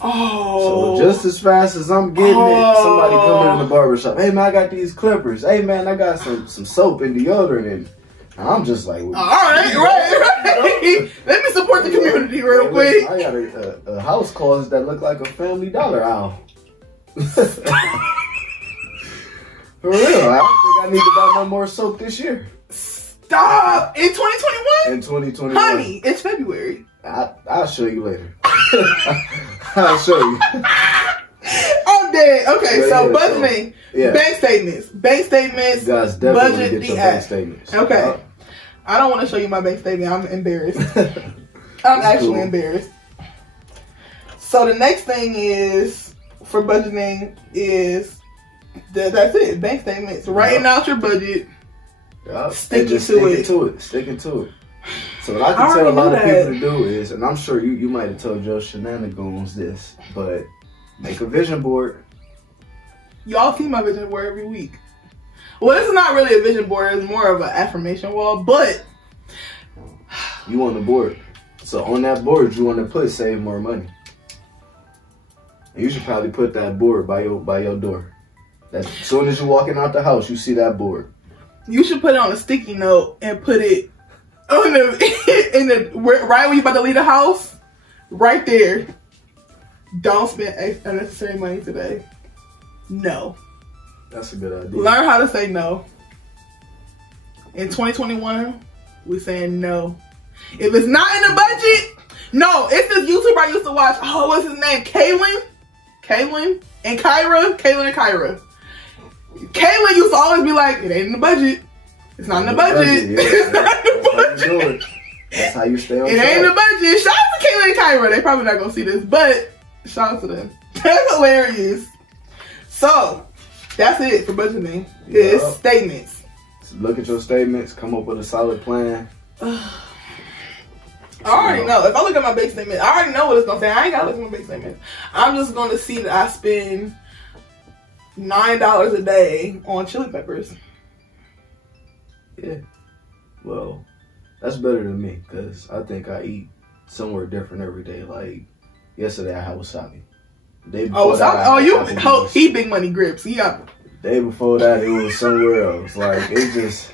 Oh. So just as fast as I'm getting it, somebody coming in the barbershop. Hey man, I got these clippers. Hey man, I got some soap and deodorant, and I'm just like, all right. Let me support the community real quick. I got a house closet that look like a Family Dollar aisle. For real, I don't think I need to buy no more soap this year. Stop! In 2021? In 2021. Honey, it's February. I'll show you later. I'll show you. I'm dead. Okay, but so yeah, budgeting. Bank statements. You guys definitely budget get your bank statements. Okay. I don't want to show you my bank statement. I'm embarrassed. I'm actually embarrassed. So the next thing is, for budgeting, is that's it. Bank statements. Writing out your budget. Sticking to it. Sticking to it. So what I can tell a lot of people to do is, and I'm sure you might have told your Shenanigoons this, but make a vision board. Y'all see my vision board every week. Well, this is not really a vision board. It's more of an affirmation wall, but you on the board. So on that board, you want to put save more money. And you should probably put that board by your door. As soon as you're walking out the house, you see that board. You should put it on a sticky note and put it on right when you're about to leave the house, right there. Don't spend unnecessary money today. No. That's a good idea. Learn how to say no. In 2021, we're saying no. If it's not in the budget, no. It's this YouTuber I used to watch. Oh, what's his name? Kaylin and Kyra. Kaylin used to always be like, it ain't in the budget. It's not in the budget. Yeah. It's not in the budget. That's how you stay on track. It ain't in the budget. Shout out to Kaylin and Kyra. They probably not gonna see this, but shout out to them. That's hilarious. So that's it for budgeting. Is statements. So look at your statements. Come up with a solid plan. I already know. If I look at my bank statement, I already know what it's gonna say. I ain't gotta look at my bank statement. I'm just gonna see that I spend $9 a day on chili peppers. Yeah. Well, that's better than me, because I think I eat somewhere different every day. Like, yesterday I had wasabi. He big money grips. He got. Day before that, it was somewhere else. Like, it just.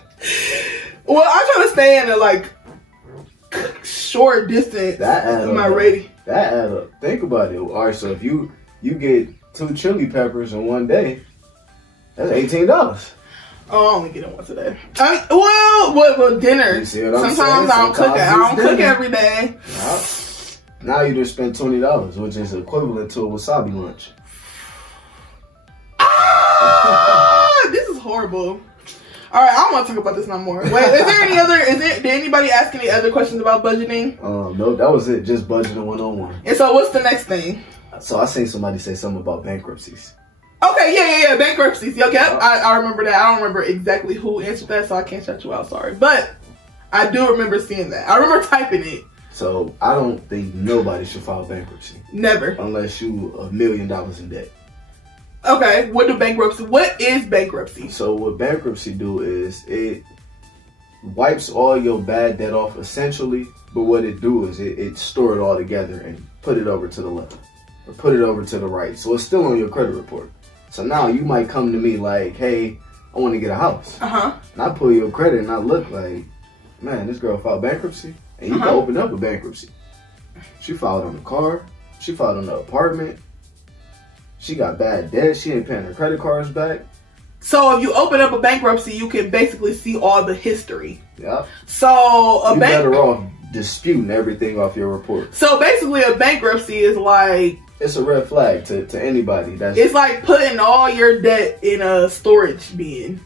Well, I try to stay in a like short distance. That add up. That add up. Think about it. All right, so if you get 2 chili peppers in one day, that's $18. Oh, I only get it once a day. Well, dinner. Sometimes I don't cook. I don't cook every day. Now you just spent $20, which is equivalent to a wasabi lunch. This is horrible. All right, I don't want to talk about this no more. Wait, did anybody ask any other questions about budgeting? No, that was it. Just budgeting 101. And so what's the next thing? So I seen somebody say something about bankruptcies. Okay, yeah, bankruptcies. Okay, I remember that. I don't remember exactly who answered that, so I can't shut you out, sorry. But I do remember seeing that. I remember typing it. So I don't think nobody should file bankruptcy. Never. Unless you $1 million in debt. Okay, what is bankruptcy? So what bankruptcy do is it wipes all your bad debt off essentially, but what it do is it store it all together and put it over to the left or put it over to the right. So it's still on your credit report. So now you might come to me like, hey, I want to get a house. And I pull your credit and I look like, man, this girl filed bankruptcy. And you can open up a bankruptcy. She filed on the car. She filed on the apartment. She got bad debt. She ain't paying her credit cards back. So if you open up a bankruptcy, you can basically see all the history. Yep. So you're better off disputing everything off your report. So basically a bankruptcy is like... It's a red flag to anybody. It's like putting all your debt in a storage bin.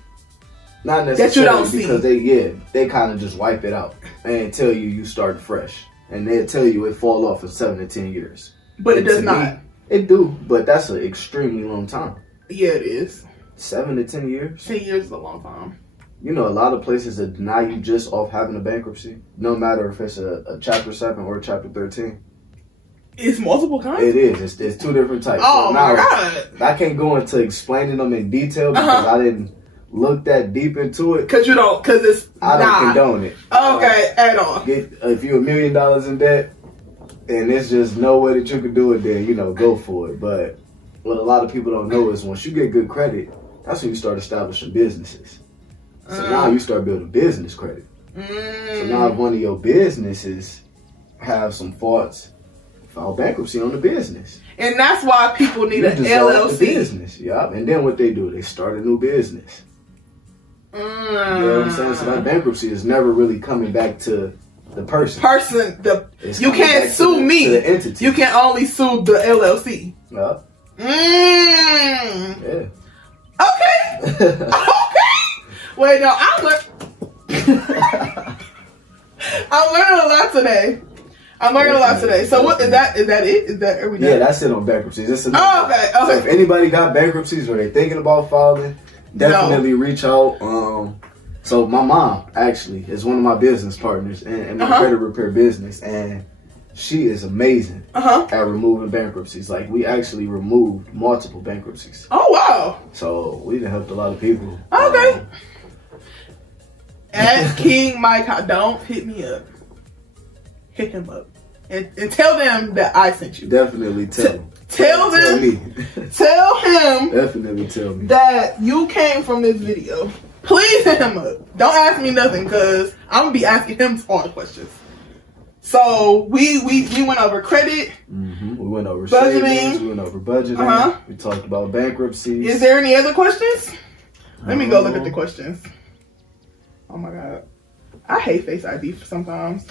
Not necessarily that you don't because they kind of just wipe it out and tell you start fresh, and they'll tell you it fall off in 7 to 10 years. But it does not. It do, but that's an extremely long time. Yeah, it is. 7 to 10 years. 10 years is a long time. You know, a lot of places that deny you just off having a bankruptcy, no matter if it's a Chapter 7 or a Chapter 13. It's multiple kinds? It is. It's 2 different types. Oh, so my God. I can't go into explaining them in detail because I didn't look that deep into it. I don't condone it. Okay, at all. If you're $1 million in debt and there's just no way that you can do it, then, go for it. But what a lot of people don't know is once you get good credit, that's when you start establishing businesses. So now you start building business credit. So now if one of your businesses have some faults, file bankruptcy on the business. And that's why people need an LLC. The business, yeah. And then what they do, they start a new business. You know what I'm saying? So that bankruptcy is never really coming back to the person. You can't sue me. To the entity. You can only sue the LLC. Yeah. Yeah. Okay. Okay. Wait, no, I'm learning a lot today. So what is that? Is that it? Is that everything? Yeah, that's it on bankruptcies. Okay. So if anybody got bankruptcies or they're thinking about filing, definitely reach out. So my mom actually is one of my business partners in my credit repair business, and she is amazing at removing bankruptcies. Like, we actually removed multiple bankruptcies. Oh, wow. So we done helped a lot of people. Okay. At King Mike, don't hit me up. Hit him up. And tell them that I sent you. Definitely tell him. Tell him. Tell him. Definitely tell me. That you came from this video. Please hit him up. Don't ask me nothing, because I'm going to be asking him all the questions. So we went over credit. We went over budgeting. Savings. We went over budgeting. We talked about bankruptcies. Is there any other questions? Let me go look at the questions. Oh my God. I hate Face ID sometimes.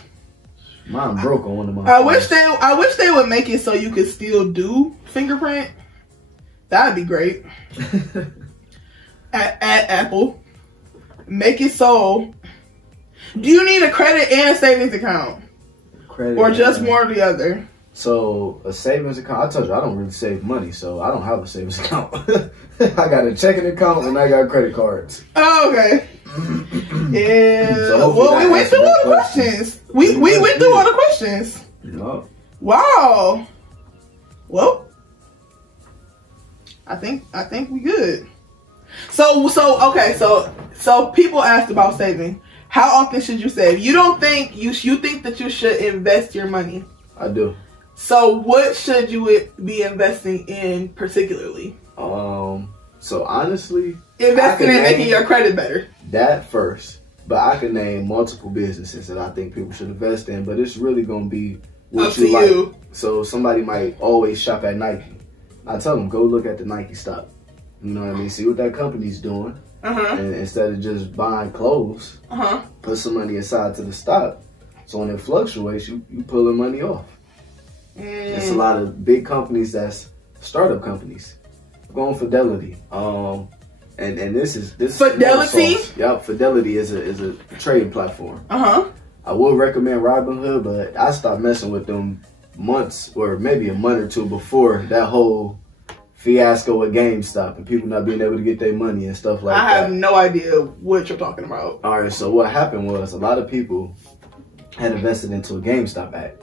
Mine broke on one of my I wish they would make it so you could still do fingerprint. That'd be great. at Apple. Make it so. Do you need a credit and a savings account? Credit or just one or the other? So a savings account, I told you I don't really save money, so I don't have a savings account. I got a checking account and I got credit cards. Oh, okay. Yeah. So well, we went through all the questions. We went through all the questions. Yep. Wow. Well, I think we good. So people asked about saving. How often should you save? You don't think you think that you should invest your money? I do. So what should you be investing in particularly? So honestly, investing in making your credit better. That first, but I can name multiple businesses that I think people should invest in. But it's really gonna be what you like. So somebody might always shop at Nike. I tell them, go look at the Nike stock. You know what I mean? See what that company's doing. And instead of just buying clothes, put some money aside to the stock. So when it fluctuates, you pulling money off. There's a lot of big companies that's startup companies. Go on Fidelity. And this Fidelity? Yep, Fidelity is a trading platform. I would recommend Robinhood, but I stopped messing with them months or maybe a month or two before that whole fiasco with GameStop and people not being able to get their money and stuff like that. I have no idea what you're talking about. All right, so what happened was a lot of people had invested into a GameStop app,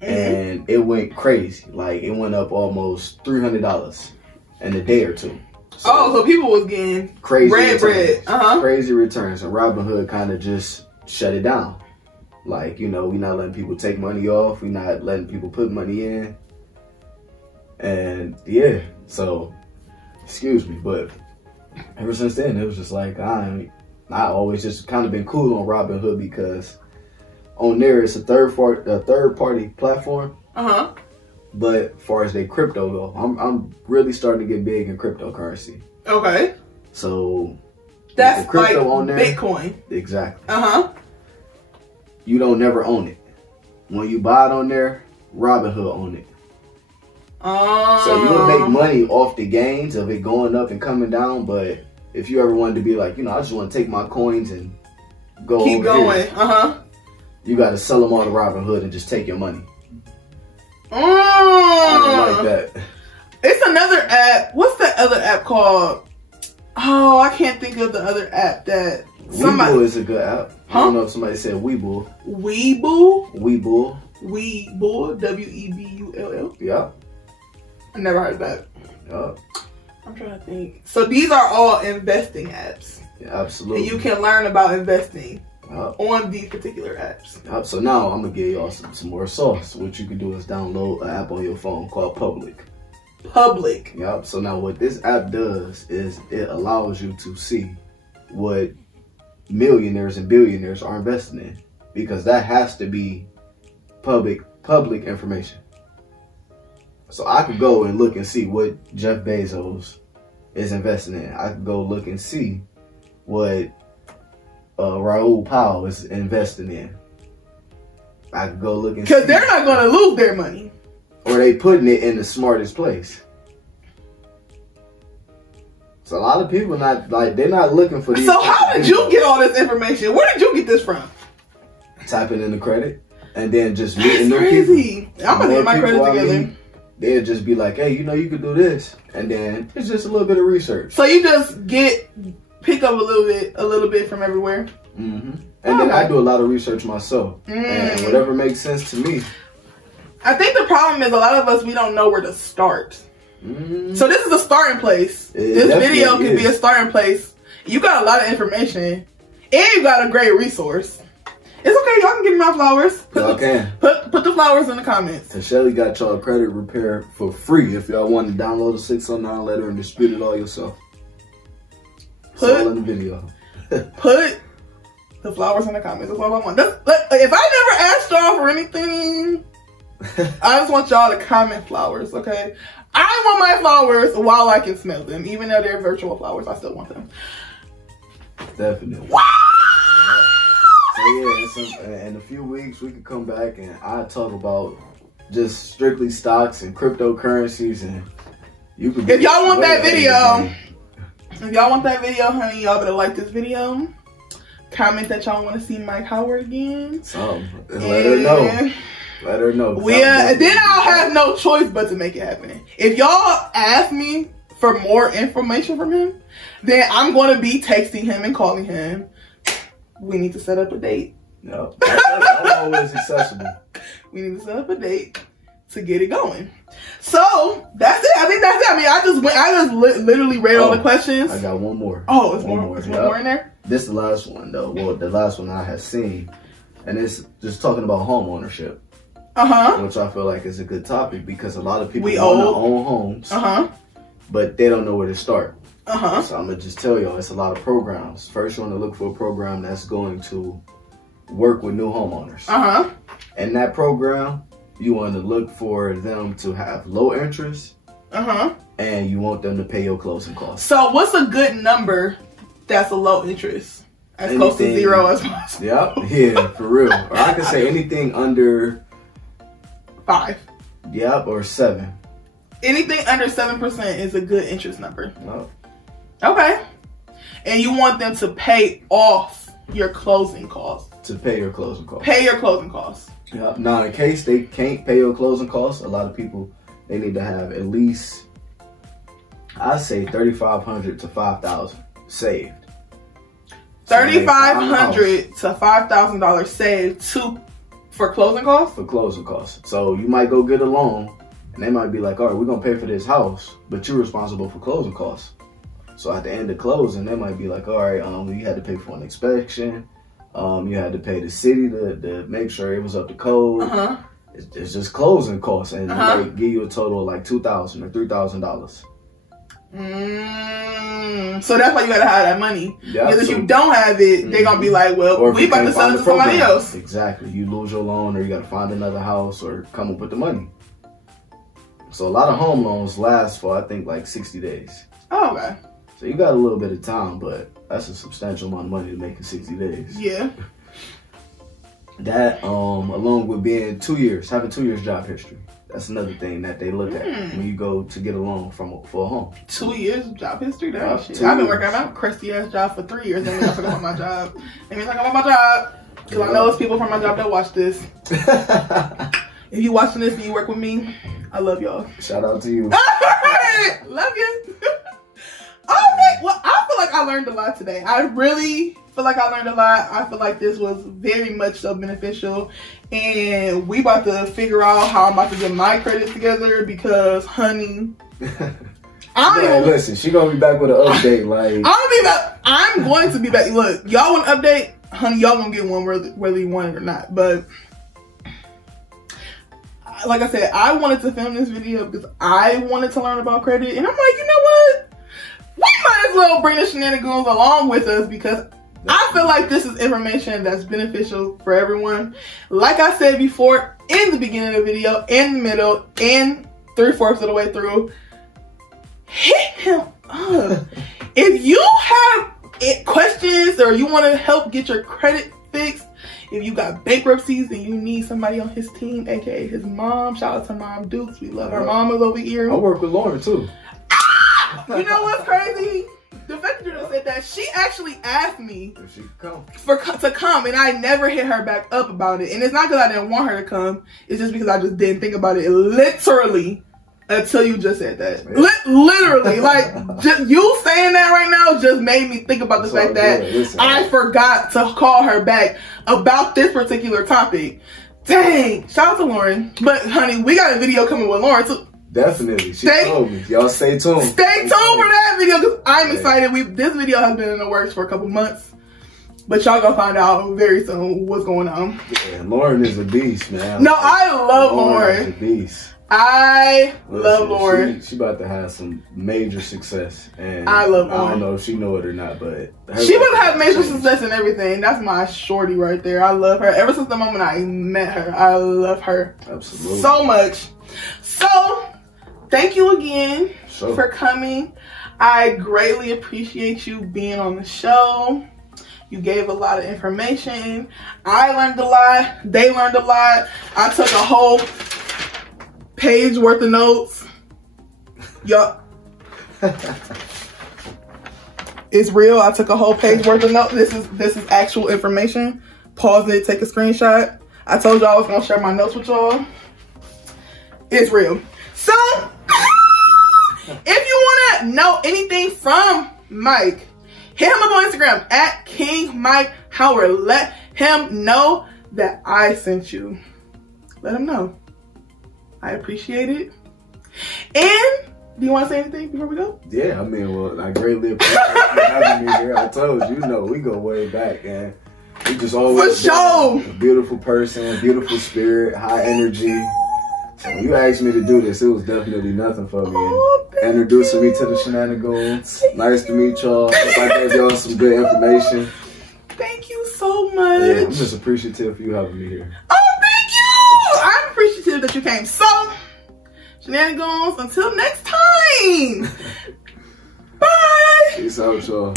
and it went crazy. Like it went up almost $300 in a day or two. So people was getting crazy bread. Crazy returns, and Robinhood kind of just shut it down. Like, you know, we're not letting people take money off. We're not letting people put money in. And yeah, so, excuse me, but ever since then, it was just like, I always just kind of been cool on Robinhood because on there, it's a third party platform. But as far as they crypto go, I'm really starting to get big in cryptocurrency. Okay. So that's crypto like on there, Bitcoin. Exactly. You don't never own it. When you buy it on there, Robinhood own it. So you would make money off the gains of it going up and coming down, but if you ever wanted to be like, you know, I just want to take my coins and keep going, you got to sell them all to Robinhood and just take your money. I don't like that. It's another app. What's that other app called? Oh, I can't think of the other app that somebody. Webull is a good app. I don't know if somebody said Webull. Webull? Webull. Webull. Webull. Yeah. I never heard of that. Yeah. I'm trying to think. So these are all investing apps. Yeah, absolutely. And you can learn about investing on these particular apps. So now I'm going to give y'all some more sauce. What you can do is download an app on your phone called Public. Public. Yep. So now what this app does is it allows you to see what millionaires and billionaires are investing in, because that has to be public information. So I could go and look and see what Jeff Bezos is investing in. I could go look and see what Raoul Powell is investing in. I could go look and see. Because they're not going to lose their money. Or they putting it in the smartest place. So a lot of people they're not looking for these. So how did you get all this information? Where did you get this from? Typing in the credit and then just meeting them crazy. People. I'm gonna get my credit together. They'll just be like, hey, you know, you could do this, and then it's just a little bit of research. So you just pick up a little bit from everywhere. And then I do a lot of research myself, and whatever makes sense to me. I think the problem is a lot of us, we don't know where to start. So this is a starting place. This video could be a starting place. You got a lot of information, and you got a great resource. It's okay, y'all can give me my flowers. Put the flowers in the comments. And Shelly got y'all credit repair for free if y'all want to download a 609 letter and dispute it all yourself. It's all in the video. Put the flowers in the comments. That's all I want. If I never asked y'all for anything, I just want y'all to comment flowers, okay? I want my flowers while I can smell them. Even though they're virtual flowers, I still want them. Definitely. Wow! So yeah, in a few weeks, we can come back and I talk about just strictly stocks and cryptocurrencies, and you can. If y'all want that video, honey, y'all better like this video. Comment that y'all want to see Mike Howard again. Let her know. Let her know. Then I'll have no choice but to make it happen. If y'all ask me for more information from him, then I'm going to be texting him and calling him we need to set up a date. No, I'm always accessible. We need to set up a date to get it going. So that's it. I think that's it. I mean, I just literally read all the questions. I got one more. Oh, it's one more in there? This is the last one, though. Well, the last one I had seen. And it's just talking about home ownership. Which I feel like is a good topic because a lot of people want to own homes. But they don't know where to start. So I'm going to just tell y'all, it's a lot of programs. First, you want to look for a program that's going to work with new homeowners. And that program, you want to look for them to have low interest. And you want them to pay your closing costs. So what's a good number that's a low interest? As close to 0 as possible. Yeah, for real. Or I could say anything under 5. Or 7. Anything under 7% is a good interest number. No. Okay. And you want them to pay off your closing costs. To pay your closing costs. Pay your closing costs. Yep. Now, in case they can't pay your closing costs, a lot of people, they need to have at least, I say $3,500 to $5,000 saved. $3,500 to $5,000 saved for closing costs? For closing costs. So you might go get a loan, and they might be like, all right, we're going to pay for this house, but you're responsible for closing costs. So at the end of closing, they might be like, all right, you had to pay for an inspection. You had to pay the city to make sure it was up to code. It's just closing costs, and they give you a total of like $2,000 or $3,000. So that's why you gotta have that money. Because if you don't have it, they're gonna be like, well, we about to sell it to somebody else. Exactly. You lose your loan, or you gotta find another house, or come up with the money. So a lot of home loans last for, I think, like 60 days. Oh, okay. So you got a little bit of time, but that's a substantial amount of money to make in 60 days. Yeah. That, along with being 2 years, having 2 years job history. That's another thing that they look at when you go to get a loan for a home. 2 years job history? That shit. I've been working at my crusty ass job for 3 years. Let me talk about my job. Let me talk about my job. Because I know it's people from my job that watch this. If you watching this and you work with me, I love y'all. Shout out to you. Love you. Alright, well, I feel like I learned a lot today. I really feel like I learned a lot. I feel like this was very much so beneficial. And we about to figure out how I'm about to get my credit together because, honey, listen, she gonna be back with an update. I'm going to be back. Look, y'all want an update? Honey, y'all gonna get one whether you want it or not. But like I said, I wanted to film this video because I wanted to learn about credit. And I'm like, you know what? We might as well bring the Shenanigoons along with us because I feel like this is information that's beneficial for everyone. Like I said before, in the beginning of the video, in the middle, and 3/4 of the way through, hit him up. If you have questions or you want to help get your credit fixed, if you got bankruptcies and you need somebody on his team, aka his mom, shout out to Mom Dukes. We love our mamas over here. I work with Lauren too. You know what's crazy? The fact that you said that, she actually asked me if she could come. to come, and I never hit her back up about it. And it's not because I didn't want her to come. It's just because I just didn't think about it literally until you just said that. Literally, like just you saying that right now just made me think about the fact that I forgot to call her back about this particular topic. Dang, shout out to Lauren. But honey, we got a video coming with Lauren too. Definitely. She told me. Y'all stay tuned. Stay tuned for that video because I'm excited. This video has been in the works for a couple months. But y'all gonna find out very soon what's going on. Yeah, Lauren is a beast, man. No, I love Lauren. Is a beast. I love Lauren. She about to have some major success. And I love Lauren. I don't know if she know it or not, but she would have major success in everything. That's my shorty right there. I love her. Ever since the moment I met her, I love her. Absolutely. So much. So, thank you again for coming. I greatly appreciate you being on the show. You gave a lot of information. I learned a lot. They learned a lot. I took a whole page worth of notes. Yup. It's real. I took a whole page worth of notes. This is actual information. Pause it, take a screenshot. I told y'all I was gonna share my notes with y'all. It's real. So if you wanna know anything from Mike, hit him up on Instagram at King Mike Howard, let him know that I sent you. Let him know. I appreciate it. And do you want to say anything before we go? Yeah, I mean, well, I greatly appreciate you having me here. I told you, we go way back, man. You just always for sure. A beautiful person, beautiful spirit, high energy. So when you asked me to do this, it was definitely nothing for me. Introducing me to the Shenanigoons. Nice to meet y'all. Hope I gave y'all some good information. Thank you so much. Yeah, I'm just appreciative for you having me here. Oh, thank you. I'm appreciative that you came. So, Shenanigoons, until next time. Bye. Peace out, y'all.